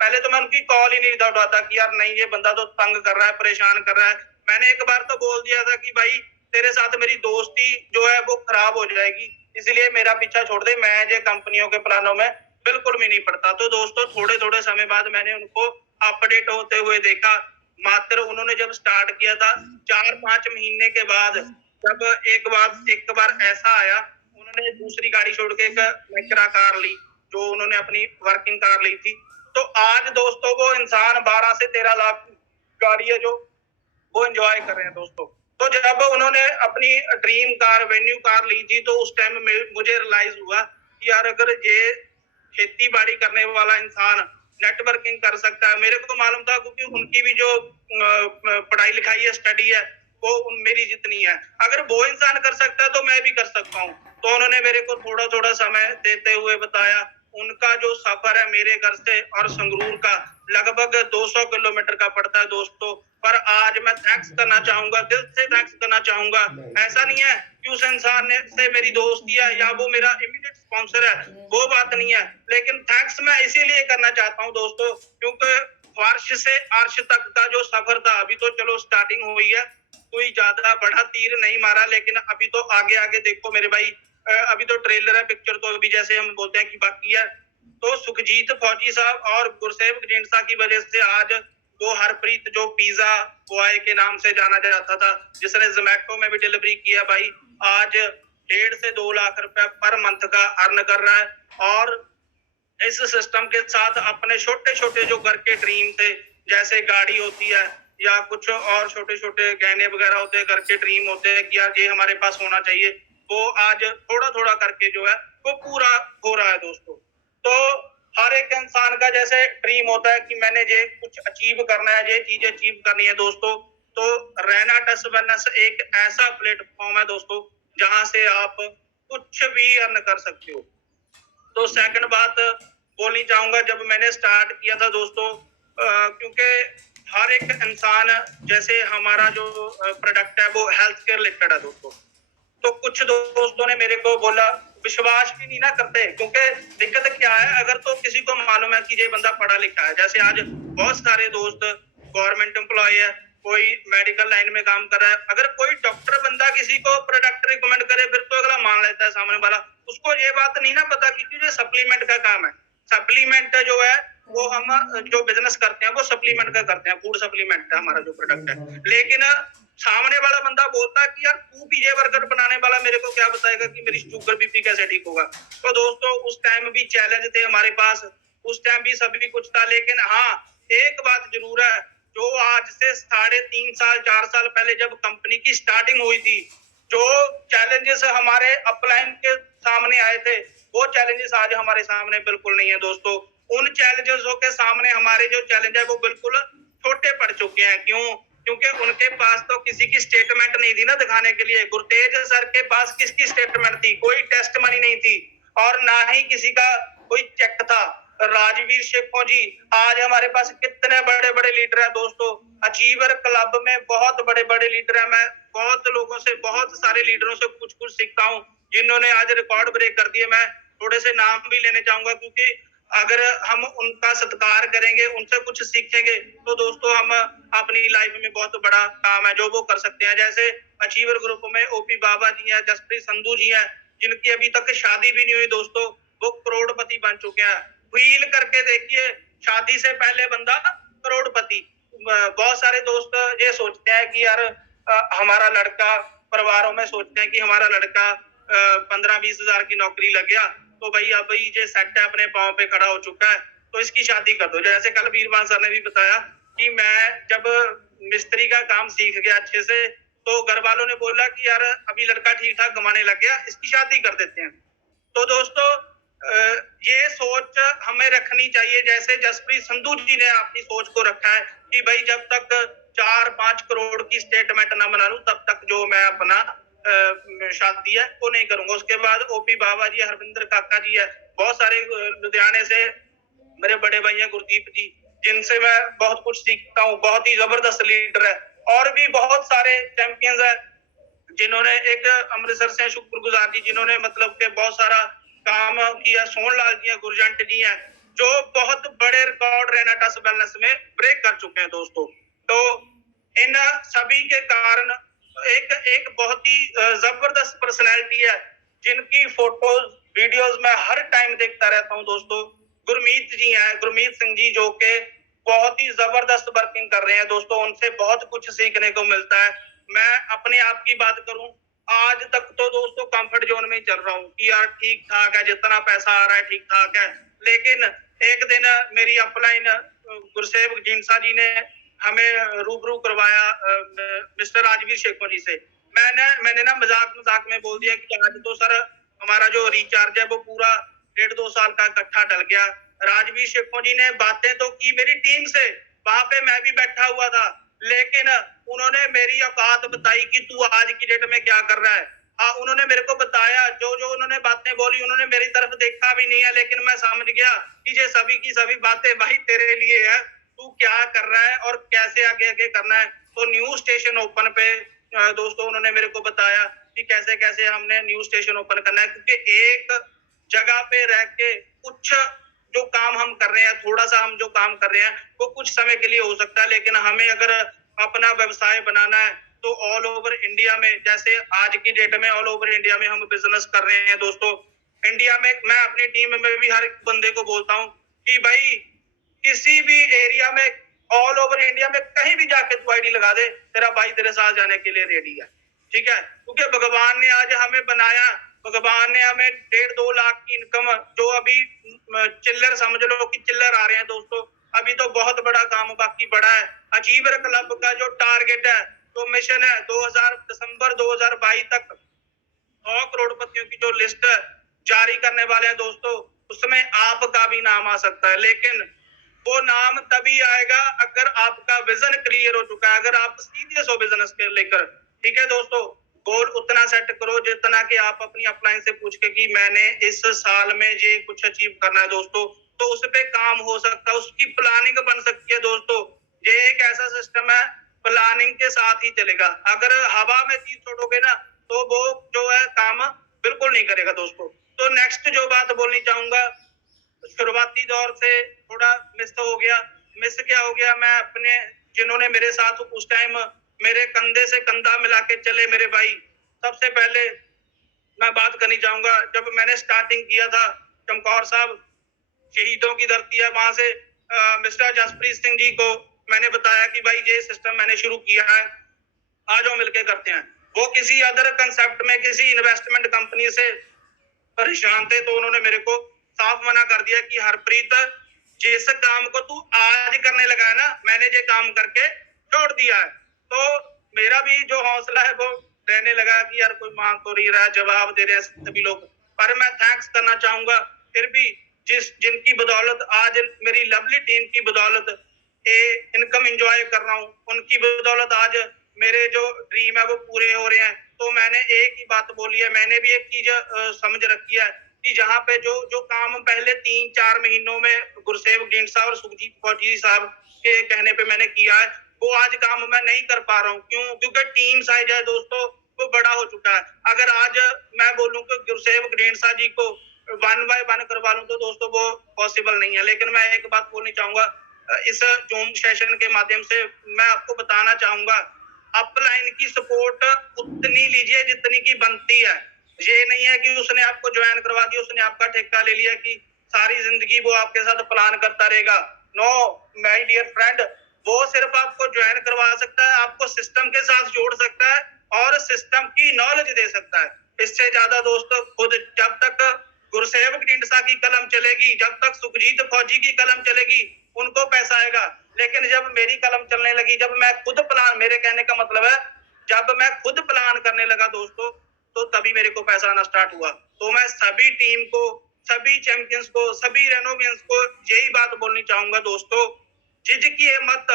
पहले तो मैं उनकी कॉल ही नहीं था उठाता कि यार नहीं, ये बंदा तो तंग कर रहा है, परेशान कर रहा है। मैंने एक बार तो बोल दिया था कि भाई तेरे साथ मेरी दोस्ती जो है वो खराब हो जाएगी, इसलिए मेरा पीछा छोड़ दे, मैं ये कंपनियों के प्लानों में बिल्कुल भी नहीं पड़ता। तो दोस्तों थोड़े थोड़े समय बाद मैंने उनको अपडेट होते हुए देखा। मात्र उन्होंने जब स्टार्ट किया था 4-5 महीने के बाद, जब एक बार ऐसा आया, उन्होंने दूसरी गाड़ी छोड़ के एक मैक्रा कार ली, जो उन्होंने अपनी वर्किंग कार ली थी। तो आज दोस्तों वो इंसान 12 से 13 लाख गाड़ी है जो वो एंजॉय कर रहे हैं दोस्तों। तो जब उन्होंने अपनी ड्रीम कार, वेन्यू कार ली थी, तो उस टाइम मुझे रियलाइज हुआ कि यार अगर ये खेती बाड़ी करने वाला इंसान नेटवर्किंग कर सकता है, मेरे को मालूम था क्योंकि उनकी भी जो पढ़ाई लिखाई है, स्टडी है, वो मेरी जितनी है। अगर वो इंसान कर सकता है तो मैं भी कर सकता हूँ। तो उन्होंने मेरे को थोड़ा थोड़ा समय देते हुए बताया। उनका जो सफर है मेरे घर से और संगरूर का लगभग 200 किलोमीटर का पड़ता है दोस्तों। पर आज मैं थैंक्स करना चाहूंगा, दिल से थैंक्स करना चाहूंगा। ऐसा नहीं है कि उस इंसान ने से मेरी दोस्ती है या वो मेरा इमीडिएट स्पॉन्सर है, वो बात नहीं है। लेकिन थैंक्स मैं इसीलिए करना चाहता हूँ दोस्तों, क्योंकि फर्श से अर्श तक का जो सफर था, अभी तो चलो स्टार्टिंग हुई है, कोई ज्यादा बड़ा तीर नहीं मारा, लेकिन अभी तो आगे आगे देखो मेरे भाई। अभी तो ट्रेलर है, पिक्चर तो अभी जैसे हम बोलते हैं कि बाकी है। तो सुखजीत फौजी साहब और गुरसेवक जिंदसा की वजह से आज वो हरप्रीत, जो पिज्जा बॉय के नाम से जाना जाता था, जिसने जोमेटो में भी डिलीवरी किया, भाई आज 1.5 से 2 लाख रुपए पर मंथ का अर्न कर रहा है। और इस सिस्टम के साथ अपने छोटे छोटे जो घर के ड्रीम थे, जैसे गाड़ी होती है या कुछ और छोटे छोटे गहने वगैरह होते हैं, घर के ड्रीम होते हैं कि यार ये हमारे पास होना चाहिए, वो आज थोड़ा थोड़ा करके जो है वो पूरा हो रहा है दोस्तों। तो हर एक इंसान का जैसे ड्रीम होता है कि मैंने ये कुछ अचीव करना है, ये चीज अचीव करनी है दोस्तों। तो रैना टस वेलनेस एक ऐसा प्लेटफॉर्म है दोस्तों, जहां से आप कुछ भी अर्न कर सकते हो। तो सेकंड बात बोलनी चाहूंगा, जब मैंने स्टार्ट किया था दोस्तों, क्योंकि हर एक इंसान, जैसे हमारा जो प्रोडक्ट है वो हेल्थ केयर रिलेटेड है दोस्तों। तो कुछ दोस्तों ने मेरे को बोला, विश्वास भी नहीं ना करते, क्योंकि दिक्कत क्या है, अगर तो किसी को मालूम है कि ये बंदा पढ़ा लिखा है, जैसे आज बहुत सारे दोस्त गवर्नमेंट एम्प्लॉय है, कोई मेडिकल लाइन में काम कर रहा है, अगर कोई डॉक्टर बंदा किसी को प्रोडक्ट रिकमेंड करे, फिर तो अगला मान लेता है सामने वाला। उसको ये बात नहीं ना पता कि ये सप्लीमेंट का काम है। सप्लीमेंट जो है वो हम जो बिजनेस करते हैं वो सप्लीमेंट का करते हैं, फूड सप्लीमेंट है हमारा जो प्रोडक्ट है। लेकिन सामने वाला बंदा बोलता है कि यार तू पिज्जा बर्गर बनाने वाला, मेरे को क्या बताएगा कि मेरी शुगर बीपी कैसे ठीक होगा। तो दोस्तों उस टाइम भी चैलेंज थे हमारे पास, उस टाइम भी सभी कुछ था। लेकिन हाँ, एक बात जरूर है, जो आज से 3.5 साल 4 साल पहले जब कंपनी की स्टार्टिंग हुई थी, जो चैलेंजेस हमारे अपलाइन के सामने आए थे, वो चैलेंजेस आज हमारे सामने बिल्कुल नहीं है दोस्तों। उन चैलेंजेसों के सामने हमारे जो चैलेंज है वो बिल्कुल छोटे पड़ चुके हैं। क्यों? क्योंकि उनके पास तो किसी की स्टेटमेंट नहीं थी ना दिखाने के लिए। गुरतेज सर के पास किसकी स्टेटमेंट थी? कोई टेस्ट मनी नहीं थी, और ना ही किसी का कोई चेक था। राजवीर शेखों जी, आज हमारे पास कितने बड़े बड़े लीडर हैं दोस्तों। अचीवर क्लब में बहुत बड़े बड़े लीडर हैं। मैं बहुत लोगों से, बहुत सारे लीडरों से कुछ कुछ सीखता हूँ, जिन्होंने आज रिकॉर्ड ब्रेक कर दिए। मैं थोड़े से नाम भी लेने चाहूंगा, क्योंकि अगर हम उनका सत्कार करेंगे, उनसे कुछ सीखेंगे, तो दोस्तों हम अपनी लाइफ में बहुत बड़ा काम है जो वो कर सकते हैं। जैसे अचीवर ग्रुप में ओपी बाबा जी हैं, जसप्रीत संधू जी हैं, जिनकी अभी तक शादी भी नहीं हुई दोस्तों, वो करोड़पति बन चुके हैं। फील करके देखिए, शादी से पहले बंदा करोड़पति। बहुत सारे दोस्त ये सोचते हैं कि यार हमारा लड़का, परिवारों में सोचते हैं कि हमारा लड़का 15-20 हजार की नौकरी लग गया तो भाई अब ये सेट है, अपने पांव पे खड़ा हो चुका है, तो इसकी शादी कर दो। जैसे कल वीरवान सर ने भी बताया कि मैं जब मिस्त्री का काम सीख गया अच्छे से, तो घर वालों ने बोला कि यार अभी लड़का ठीक ठाक कमाने लग गया, इसकी शादी कर देते हैं। तो दोस्तों ये सोच हमें रखनी चाहिए, जैसे जसप्रीत संधू जी ने अपनी सोच को रखा है कि भाई जब तक 4-5 करोड़ की स्टेटमेंट ना बना लूं तब तक जो मैं अपना शादी है वो नहीं करूंगा। उसके बाद ओपी बाबा जी, हरविंदर काका जी है, बहुत सारे लुधियाने से मेरे बड़े भाई हैं गुरदीप जी, जिनसे मैं बहुत कुछ सीखता हूँ। बहुत ही जबरदस्त लीडर है। और भी बहुत सारे चैंपियंस है, जिन्होंने एक अमृतसर से शुक्रगुजार जी, जिन्होंने मतलब के बहुत सारा काम किया। सोहन लाल जी है, गुरजंट जी है, जो बहुत बड़े रिकॉर्ड रेनाटस वेलनेस में ब्रेक कर चुके हैं दोस्तों। तो इन सभी के कारण एक एक बहुत ही जबरदस्त पर्सनैलिटी है जिनकी फोटोज वीडियोस मैं हर टाइम देखता रहता हूं दोस्तों। गुरमीत जी हैं, गुरमीत सिंह जी, जो के बहुत ही जबरदस्त वर्किंग कर रहे हैं दोस्तों। उनसे बहुत कुछ सीखने को मिलता है। मैं अपने आप की बात करूं, आज तक तो दोस्तों कंफर्ट जोन में ही चल रहा हूँ कि यार ठीक ठाक है, जितना पैसा आ रहा है ठीक ठाक है। लेकिन एक दिन मेरी अपलाइन गुरसेवक जींसा जी ने हमें रूबरू करवाया मिस्टर राजवीर शेखों जी से। मैंने ना मजाक मजाक में बोल दिया कि आज तो सर हमारा जो रिचार्ज है वो पूरा 1.5-2 साल का इकट्ठा डल गया। राजवीर शेखों जी ने बातें तो की मेरी टीम से, वहां पे मैं भी बैठा हुआ था, लेकिन उन्होंने मेरी औकात बताई कि तू आज की डेट में क्या कर रहा है। हाँ, उन्होंने मेरे को बताया, जो जो उन्होंने बातें बोली उन्होंने मेरी तरफ देखा भी नहीं है, लेकिन मैं समझ गया कि ये सभी की सभी बातें भाई तेरे लिए है, तू क्या कर रहा है और कैसे आगे आगे करना है। तो न्यूज स्टेशन ओपन पे दोस्तों उन्होंने मेरे को बताया कि कैसे कैसे हमने न्यूज स्टेशन ओपन करना है, क्योंकि एक जगह पे रह के कुछ जो काम हम कर रहे हैं, थोड़ा सा हम जो काम कर रहे हैं वो कुछ समय के लिए हो सकता है, लेकिन हमें अगर अपना व्यवसाय बनाना है तो ऑल ओवर इंडिया में, जैसे आज की डेट में ऑल ओवर इंडिया में हम बिजनेस कर रहे हैं दोस्तों। इंडिया में मैं अपनी टीम में भी हर बंदे को बोलता हूँ कि भाई किसी भी एरिया में ऑल ओवर इंडिया में कहीं भी जाके तू आईडी लगा दे, तेरा भाई तेरे साथ जाने के लिए रेडी है, ठीक है। क्योंकि भगवान ने आज हमें बनाया, भगवान ने हमें 1.5-2 लाख की इनकम, जो अभी चिल्लर समझ लो कि चिल्लर आ रहे हैं दोस्तों, अभी तो बहुत बड़ा काम बाकी बड़ा है। अचीवर क्लब का जो टारगेट है, तो मिशन है, दिसंबर 2022 तक 100 करोड़पतियों की जो लिस्ट जारी करने वाले हैं दोस्तों, उसमें आपका भी नाम आ सकता है। लेकिन वो नाम तभी आएगा अगर आपका विजन क्लियर हो चुका है, अगर आप सीरियस हो बिजनेस के लेकर, ठीक है दोस्तों। गोल उतना सेट करो जितना कि आप अपनी अपलाइन से पूछ के कि मैंने इस साल में ये कुछ अचीव करना है दोस्तों, तो उस पे काम हो सकता है, उसकी प्लानिंग बन सकती है दोस्तों। ये एक ऐसा सिस्टम है, प्लानिंग के साथ ही चलेगा। अगर हवा में चीज छोड़ोगे ना तो वो जो है काम बिल्कुल नहीं करेगा दोस्तों। तो नेक्स्ट जो बात बोलनी चाहूंगा, शुरुआती दौर से थोड़ा मिस तो हो गया। मिस क्या हो गया, मैं अपने जिन्होंने मेरे साथ उस टाइम मेरे कंधे से कंधा मिला के चले मेरे भाई, सबसे पहले मैं बात करनी चाहूंगा, जब मैंने स्टार्टिंग किया था चमकौर साहब शहीदों की धरती है, वहां से मिस्टर जसप्रीत सिंह जी को मैंने बताया कि भाई ये सिस्टम मैंने शुरू किया है, आ जाओ मिलके करते हैं। वो किसी अदर कंसेप्ट में किसी इन्वेस्टमेंट कंपनी से परेशान थे, तो उन्होंने मेरे को साफ मना कर दिया कि हरप्रीत जिस काम को तू आज करने लगा है ना, मैंने ये काम करके छोड़ दिया है। तो मेरा भी जो हौसला है वो रहने लगा कि यार कोई मांग तो नहीं रहा, जवाब दे रहे हैं सभी लोग। पर मैं थैंक्स करना चाहूंगा फिर भी जिनकी बदौलत आज मेरी लवली टीम की बदौलत इनकम एंजॉय कर रहा हूँ, उनकी बदौलत आज मेरे जो ड्रीम है वो पूरे हो रहे हैं। तो मैंने एक ही बात बोली है, मैंने भी एक चीज समझ रखी है कि जहाँ पे जो जो काम पहले 3-4 महीनों में गुरसेवक ढींडसा और सुखजीत फौजी साहब के कहने पे मैंने किया है, वो आज काम मैं नहीं कर पा रहा हूँ। क्यों? क्योंकि टीम साइज है दोस्तों, वो बड़ा हो चुका है। अगर आज मैं बोलूँ कि गुरसेवक ढींडसा जी को 1 by 1 करवा लूँ तो दोस्तों वो पॉसिबल नहीं है। लेकिन मैं एक बात बोलनी चाहूंगा, इस जूम सेशन के माध्यम से मैं आपको बताना चाहूंगा, अपलाइन की सपोर्ट उतनी लीजिए जितनी की बनती है। ये नहीं है कि उसने आपको ज्वाइन करवा दिया, उसने आपका ठेका ले लिया कि सारी जिंदगी वो आपके साथ प्लान करता रहेगा। नो माय डियर फ्रेंड, वो सिर्फ आपको ज्वाइन करवा सकता है, आपको सिस्टम के साथ जोड़ सकता है और सिस्टम की नॉलेज दे सकता है। इससे ज्यादा दोस्तों खुद, जब तक गुरसेवक ढींडसा की कलम चलेगी, जब तक सुखजीत फौजी की कलम चलेगी, उनको पैसा आएगा। लेकिन जब मेरी कलम चलने लगी, जब मैं खुद प्लान, मेरे कहने का मतलब है जब मैं खुद प्लान करने लगा दोस्तों, तो तभी मेरे को पैसा आना स्टार्ट हुआ। तो मैं सभी टीम को, सभी चैंपियंस को, सभी रेनोवियंस को यही बात बोलनी चाहूंगा दोस्तों, झिझकिए मत।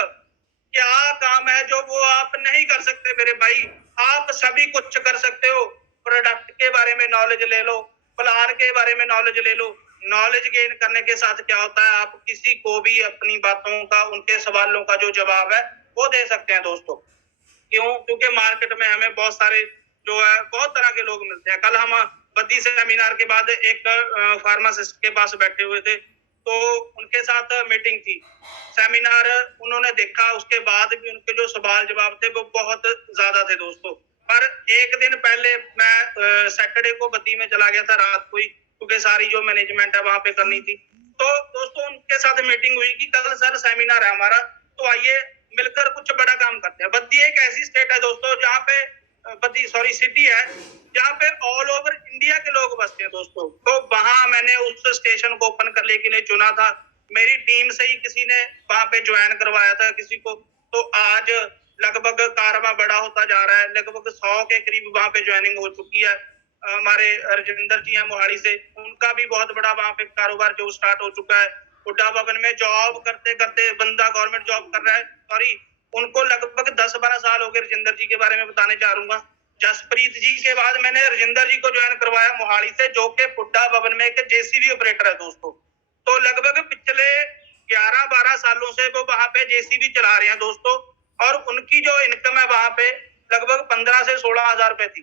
क्या काम है जो वो आप नहीं कर सकते मेरे भाई? आप सभी कुछ कर सकते हो। प्रोडक्ट के बारे में नॉलेज ले लो, प्लान के बारे में नॉलेज ले लो। नॉलेज गेन करने के साथ क्या होता है, आप किसी को भी अपनी बातों का, उनके सवालों का जो जवाब है वो दे सकते हैं दोस्तों। क्यों? क्योंकि मार्केट में हमें बहुत सारे जो है बहुत तरह के लोग मिलते हैं। कल हम बद्दी सेमिनार के बाद एक फार्मासिस्ट के पास बैठे हुए थे, तो उनके साथ मीटिंग थी, सेमिनार उन्होंने देखा, उसके बाद भी उनके जो सवाल जवाब थे वो बहुत ज्यादा थे दोस्तों। पर एक दिन पहले मैं सैटरडे को बद्दी में चला गया था रात को ही, क्योंकि सारी जो मैनेजमेंट है वहां पे करनी थी। तो दोस्तों उनके साथ मीटिंग हुई कि कल सर सेमिनार है हमारा, तो आइए मिलकर कुछ बड़ा काम करते हैं। बद्दी एक ऐसी स्टेट है दोस्तों जहाँ पे सिटी है जहाँ पे ऑल ओवर इंडिया के लोग बसते हैं दोस्तों। तो वहां मैंने उस स्टेशन को ओपन करने के लिए चुना था। मेरी टीम से ही किसी ने वहां पे ज्वाइन करवाया था किसी को। तो आज लगभग कारवां बड़ा होता जा रहा है, लगभग 100 के करीब वहां पे ज्वाइनिंग हो चुकी है। हमारे राजेंद्र जी हैं मोहाली से, उनका भी बहुत बड़ा वहां पे कारोबार जो स्टार्ट हो चुका है। हुड्डा भवन में जॉब करते करते बंदा गवर्नमेंट जॉब कर रहा है, सॉरी उनको लगभग 10-12 साल हो गए। राजेंद्र जी के बारे में बताने जा रहा हूँ। जसप्रीत जी के बाद मैंने राजेंद्र जी को ज्वाइन करवाया मोहाली से, जो कि हुड्डा भवन में एक जेसीबी ऑपरेटर है दोस्तों। तो लगभग पिछले 11-12 सालों से वो वहां पे जेसीबी चला रहे हैं दोस्तों, और उनकी जो इनकम है वहां पे लगभग 15 से 16 हजार रुपए थी।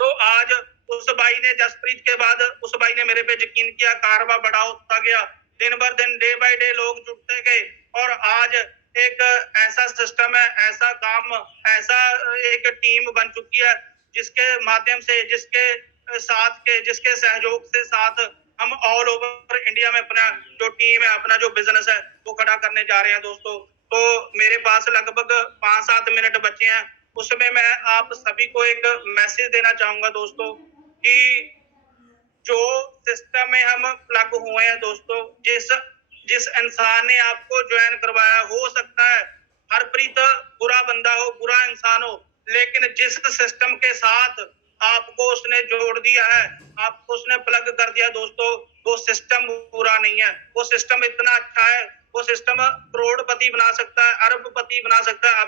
तो आज उस भाई ने, जसप्रीत के बाद उस भाई ने मेरे पे यकीन किया, कारवा बड़ा होता गया, दिन भर दिन डे बाय डे लोग जुटते गए, और आज एक ऐसा सिस्टम है, ऐसा काम, ऐसा एक टीम बन चुकी है जिसके माध्यम से, जिसके सहयोग से साथ हम ऑल ओवर इंडिया में अपना जो टीम है, अपना जो बिजनेस है वो खड़ा करने जा रहे हैं दोस्तों। तो मेरे पास लगभग 5-7 मिनट बचे हैं, उसमें मैं आप सभी को एक मैसेज देना चाहूंगा दोस्तों कि जो सिस्टम में हम प्लग हुए हैं दोस्तों, जिस इंसान ने आपको ज्वाइन करवाया, हो सकता है हरप्रीत बुरा बंदा हो, बुरा इंसान हो, लेकिन जिस सिस्टम के साथ आपको उसने जोड़ दिया है, आपको उसने प्लग कर दिया दोस्तों, वो सिस्टम बुरा नहीं है। वो सिस्टम इतना अच्छा है, वो सिस्टम करोड़पति बना सकता है, अरबपति बना सकता है।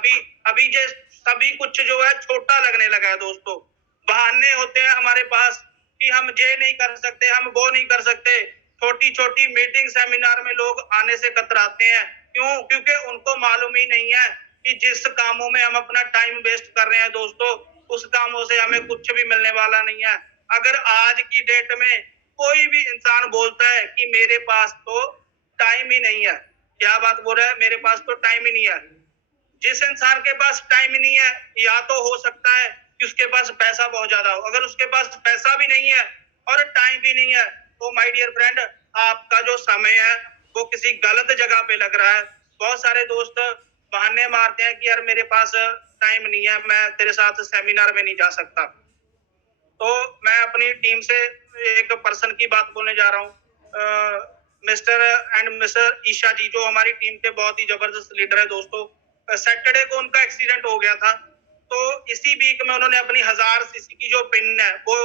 अभी जो सभी कुछ जो है छोटा लगने लगा है दोस्तों। बहाने होते हैं हमारे पास कि हम ये नहीं कर सकते, हम वो नहीं कर सकते। छोटी छोटी मीटिंग सेमिनार में लोग आने से कतराते हैं। क्यों? क्योंकि उनको मालूम ही नहीं है कि जिस कामों में हम अपना टाइम वेस्ट कर रहे हैं दोस्तों, उस कामों से हमें कुछ भी मिलने वाला नहीं है। अगर आज की डेट में कोई भी इंसान बोलता है कि मेरे पास तो टाइम ही नहीं है, क्या बात बोल रहा है, मेरे पास तो टाइम ही नहीं है। जिस इंसान के पास टाइम ही नहीं है, या तो हो सकता है कि उसके पास पैसा बहुत ज्यादा हो। अगर उसके पास पैसा भी नहीं है और टाइम भी नहीं है, तो माय डियर फ्रेंड, आपका जो समय है वो किसी गलत जगह पे लग रहा है। बहुत सारे दोस्त बहाने मारते हैं कि यार मेरे पास टाइम नहीं है, मैं तेरे साथ सेमिनार में नहीं जा सकता। तो मैं अपनी टीम से एक पर्सन की बात बोलने जा रहा हूँ, मिस्टर एंड मिस्टर ईशा जी, जो हमारी टीम के बहुत ही जबरदस्त लीडर है दोस्तों। सैटरडे को उनका एक्सीडेंट हो गया था, तो इसी वीक में उन्होंने अपनी 1000 सीसी की जो पिन है वो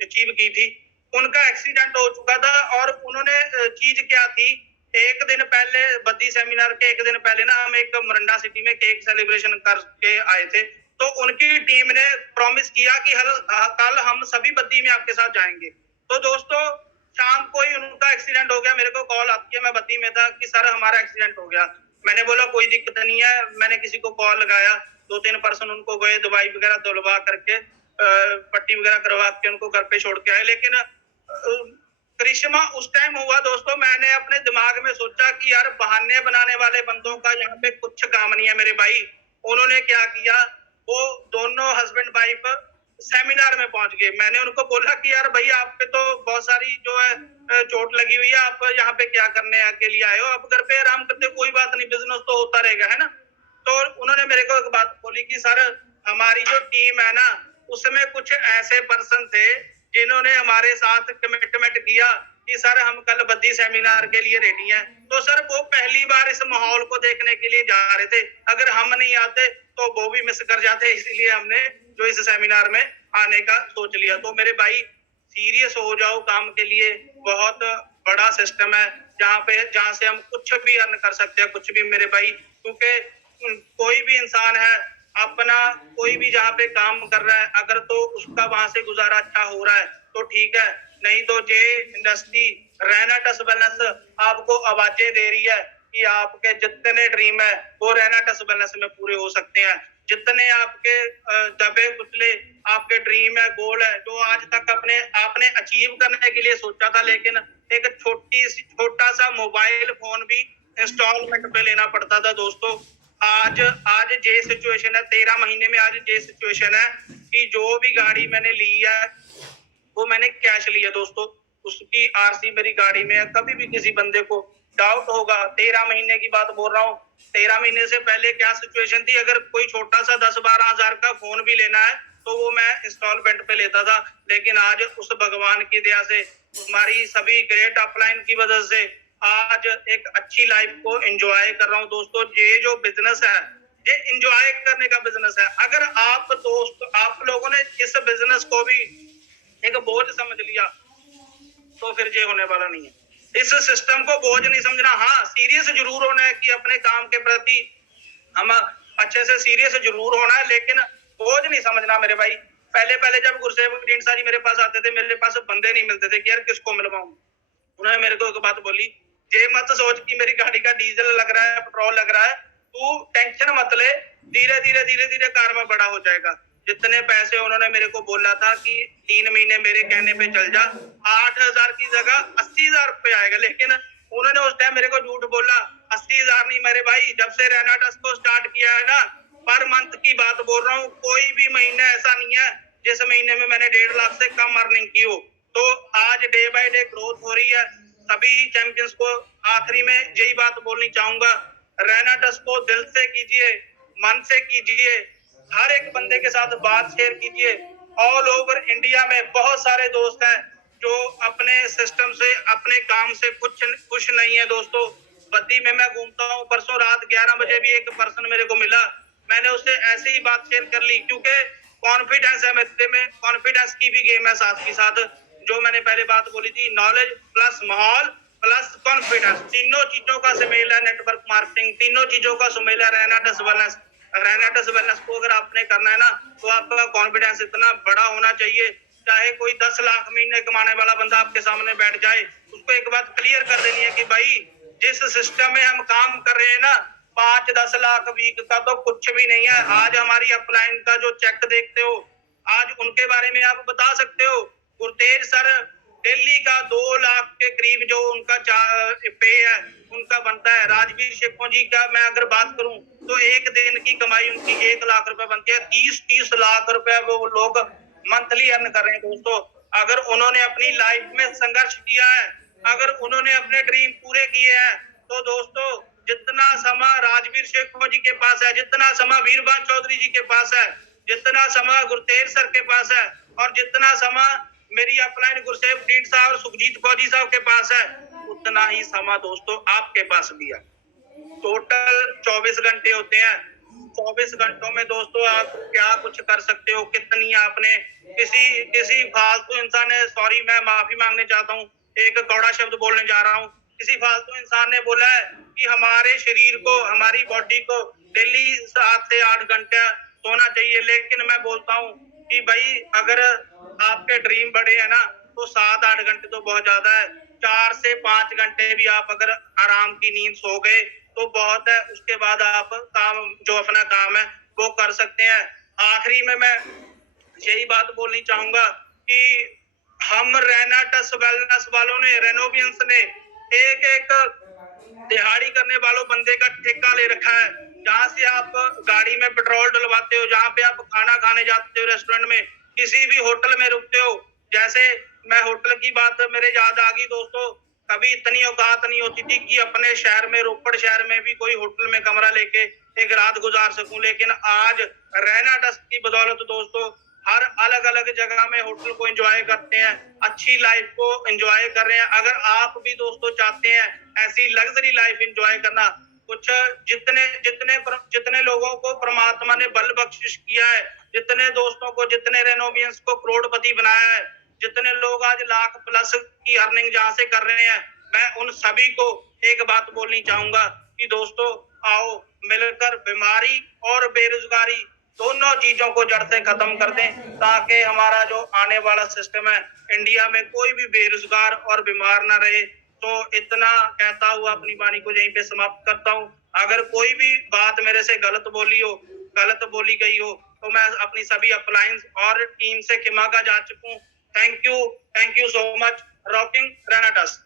अचीव की थी। उनका एक्सीडेंट हो चुका था, और उन्होंने चीज क्या थी, एक दिन पहले बद्दी सेमिनार के एक दिन पहले ना हम एक मरंडा सिटी में केक सेलिब्रेशन करके आए थे। तो उनकी टीम ने प्रॉमिस किया कि कल हम सभी बद्दी में आपके साथ जाएंगे। तो दोस्तों शाम को ही उनका एक्सीडेंट हो गया। मेरे को कॉल आती है, मैं बद्दी में था, कि सर हमारा एक्सीडेंट हो गया। मैंने बोला कोई दिक्कत नहीं है। मैंने किसी को कॉल लगाया, 2-3 पर्सन उनको गए, दवाई वगैरह दिलवा करके, पट्टी वगैरह करवा के उनको घर पे छोड़ के आए। लेकिन करिश्मा उस टाइम हुआ दोस्तों, मैंने अपने दिमाग में सोचा कि यार बहाने बनाने वाले बंदों का यहाँ पे कुछ काम नहीं है मेरे भाई। उन्होंने क्या किया, वो दोनों हस्बैंड वाइफ सेमिनार में पहुंच गए। मैंने उनको बोला कि यार भाई आप पे तो बहुत सारी जो है चोट लगी हुई है, आप यहाँ पे क्या करने के लिए आए हो, आप घर पे आराम करते, कोई बात नहीं, बिजनेस तो होता रहेगा, है ना। तो उन्होंने मेरे को एक बात बोली कि सर हमारी जो टीम है ना, उसमें कुछ ऐसे पर्सन थे जिन्होंने हमारे साथ कमिटमेंट किया कि सर हम कल बद्दी सेमिनार के लिए रेडी हैं। तो सर वो पहली बार इस माहौल को देखने के लिए जा रहे थे, अगर हम नहीं आते तो वो भी मिस कर जाते, इसलिए हमने जो इस सेमिनार में आने का सोच लिया। तो मेरे भाई सीरियस हो जाओ काम के लिए, बहुत बड़ा सिस्टम है जहाँ से हम कुछ भी अर्न कर सकते हैं, कुछ भी मेरे भाई। क्योंकि कोई भी इंसान है अपना, कोई भी जहाँ पे काम कर रहा है, अगर तो उसका वहां से गुजारा अच्छा हो रहा है तो ठीक है, नहीं तो जे इंडस्ट्री रहना टस बैलेंस आपको आवाजें दे रही है कि आपके जितने ड्रीम है वो रैना टस वेलनेस में पूरे हो सकते हैं। जितने आपके दबे कुचले आपके ड्रीम है, गोल है, जो आज तक अपने आपने अचीव करने के लिए सोचा था, लेकिन एक छोटा सा मोबाइल फोन भी इंस्टॉलमेंट पे लेना पड़ता था दोस्तों। आज आज ये सिचुएशन है, 13 महीने में आज ये सिचुएशन है कि जो भी गाड़ी मैंने ली है वो मैंने कैश लिया दोस्तों। उसकी आरसी मेरी गाड़ी में है। कभी भी किसी बंदे को डाउट होगा, 13 महीने की बात बोल रहा हूँ, 13 महीने से पहले क्या सिचुएशन थी, अगर कोई छोटा सा 10-12 हजार का फोन भी लेना है तो वो मैं इंस्टॉलमेंट पे लेता था। लेकिन आज उस भगवान की दया से, हमारी सभी ग्रेट अपलाइन की वजह से आज एक अच्छी लाइफ को एंजॉय कर रहा हूँ दोस्तों। ये जो बिजनेस है ये एंजॉय करने का बिजनेस है। अगर आप दोस्त आप लोगों ने इस बिजनेस को भी एक बोझ समझ लिया तो फिर ये होने वाला नहीं है। इस सिस्टम को बोझ नहीं समझना। हाँ, सीरियस जरूर होना है कि अपने काम के प्रति हम अच्छे से सीरियस जरूर होना है, लेकिन बोझ नहीं समझना मेरे भाई। पहले जब गुरसेवक जी मेरे पास आते थे, मेरे पास बंदे नहीं मिलते थे कि यार किसको मिलवाऊं। उन्होंने मेरे को एक बात बोली, ये मत सोच कि मेरी गाड़ी का डीजल लग रहा है, पेट्रोल लग रहा है, तू टेंशन मत ले, धीरे धीरे कार में बड़ा हो जाएगा। जितने पैसे उन्होंने मेरे को बोला था कि 3 महीने मेरे कहने पे चल जा, 8,000 की जगह 80,000 रुपए आएगा, लेकिन उन्होंने उस टाइम मेरे को झूठ बोला। 80,000 नहीं मेरे भाई, जब से रैना टस को स्टार्ट किया है ना, पर मंथ की बात बोल रहा हूँ, कोई भी महीना ऐसा नहीं है जिस महीने में मैंने 1.5 लाख से कम अर्निंग की हो। तो आज डे बाय डे ग्रोथ हो रही है। सभी चैंपियंस को आखिरी में यही बात बोलनी चाहूंगा, रैना टस को दिल से कीजिए, मन से कीजिए, हर एक बंदे के साथ बात शेयर कीजिए। ऑल ओवर इंडिया में बहुत सारे दोस्त हैं जो अपने सिस्टम से, अपने काम से कुछ खुश नहीं है दोस्तों। बद्दी में मैं घूमता हूँ, परसों रात 11 बजे भी एक पर्सन मेरे को मिला, मैंने उससे ऐसे ही बात शेयर कर ली, क्योंकि कॉन्फिडेंस है मेरे में, कॉन्फिडेंस की भी गेम है साथ ही साथ। जो मैंने पहले बात बोली थी, नॉलेज प्लस माहौल प्लस कॉन्फिडेंस, तीनों चीजों का सुमेल है नेटवर्क मार्केटिंग, तीनों चीजों का सुमेल है रैना टस वेलनेस। रैना टस वेलनेस को अगर आपने करना है ना, तो आपका कॉन्फिडेंस इतना बड़ा होना चाहिए, चाहे कोई 10 लाख महीने कमाने वाला बंदा आपके सामने बैठ जाए, उसको एक बात क्लियर कर देनी है कि भाई जिस सिस्टम में हम काम कर रहे हैं ना, 5-10 लाख वीक का तो कुछ भी नहीं है। आज हमारी अपलाइन का जो चेक देखते हो, आज उनके बारे में आप बता सकते हो। गुरतेज सर दिल्ली का 2 लाख के करीब जो उनका पे है उनका बनता है। राजवीर शेखों जी का मैं अगर बात करूं तो एक दिन की कमाई उनकी 1 लाख रुपए बनती है। 30 लाख रुपए वो लोग मंथली अर्न कर रहे हैं दोस्तों। अगर उन्होंने अपनी लाइफ में संघर्ष किया है, अगर उन्होंने अपने ड्रीम पूरे किए हैं, तो दोस्तों जितना समा राजवीर शेखों जी के पास है, जितना समा वीरबान चौधरी जी के पास है, जितना समा गुरतेज सर के पास है, और जितना समा मेरी अपलाइन गुरसेवक डीन साहब और सुखजीत फौजी साहब के पास है, उतना ही समा दोस्तों आपके पास भी है। टोटल 24 घंटे होते हैं। 24 घंटों में दोस्तों आप क्या कुछ कर सकते हो, कितनी आपने किसी फालतू इंसान ने, सॉरी मैं माफी मांगने चाहता हूँ, एक कौड़ा शब्द बोलने जा रहा हूँ, किसी फालतू इंसान ने बोला है कि हमारे शरीर को, हमारी बॉडी को डेली 7 से 8 घंटे सोना चाहिए। लेकिन मैं बोलता हूँ कि भाई अगर आपके ड्रीम बड़े है ना, तो 7-8 घंटे तो बहुत ज्यादा है। 4 से 5 घंटे भी आप अगर आराम की नींद सो गए तो बहुत है। उसके बाद आप काम, जो अपना काम है वो कर सकते हैं। आखिरी में मैं यही बात बोलनी चाहूंगा कि हम रैना टस वेलनेस वालों ने, रेनोवियंस ने एक दिहाड़ी करने वालों बंदे का ठेका ले रखा है। जहाँ से आप गाड़ी में पेट्रोल डलवाते हो, जहाँ पे आप खाना खाने जाते हो, रेस्टोरेंट में, किसी भी होटल में रुकते हो। जैसे मैं होटल की बात मेरे याद आ गई दोस्तों, कभी इतनी औकात नहीं होती थी कि अपने शहर में, रोपड़ शहर में भी कोई होटल में कमरा लेके एक रात गुजार सकूं। लेकिन आज रैना टस की बदौलत दोस्तों हर अलग अलग जगह में होटल को एंजॉय करते हैं, अच्छी लाइफ को एंजॉय कर रहे हैं। अगर आप भी दोस्तों चाहते हैं ऐसी लग्जरी लाइफ एंजॉय करना, कुछ जितने लोगों को परमात्मा ने बल बख्शिश किया है, जितने दोस्तों को, जितने रेनोवियंस को करोड़पति बनाया है, जितने लोग आज लाख प्लस की अर्निंग जहां से कर रहे हैं, मैं उन सभी को एक बात बोलनी चाहूंगा कि दोस्तों आओ मिलकर बीमारी और बेरोजगारी दोनों चीजों को जड़ से खत्म कर दें, ताकि हमारा जो आने वाला सिस्टम है इंडिया में कोई भी बेरोजगार और बीमार ना रहे। तो इतना कहता हुआ अपनी वाणी को यहीं पे समाप्त करता हूँ। अगर कोई भी बात मेरे से गलत बोली गई हो तो मैं अपनी सभी अप्लायंस और टीम से क्षमा का जा चुका हूँ। Thank you so much. Rocking ग्रेनाडास।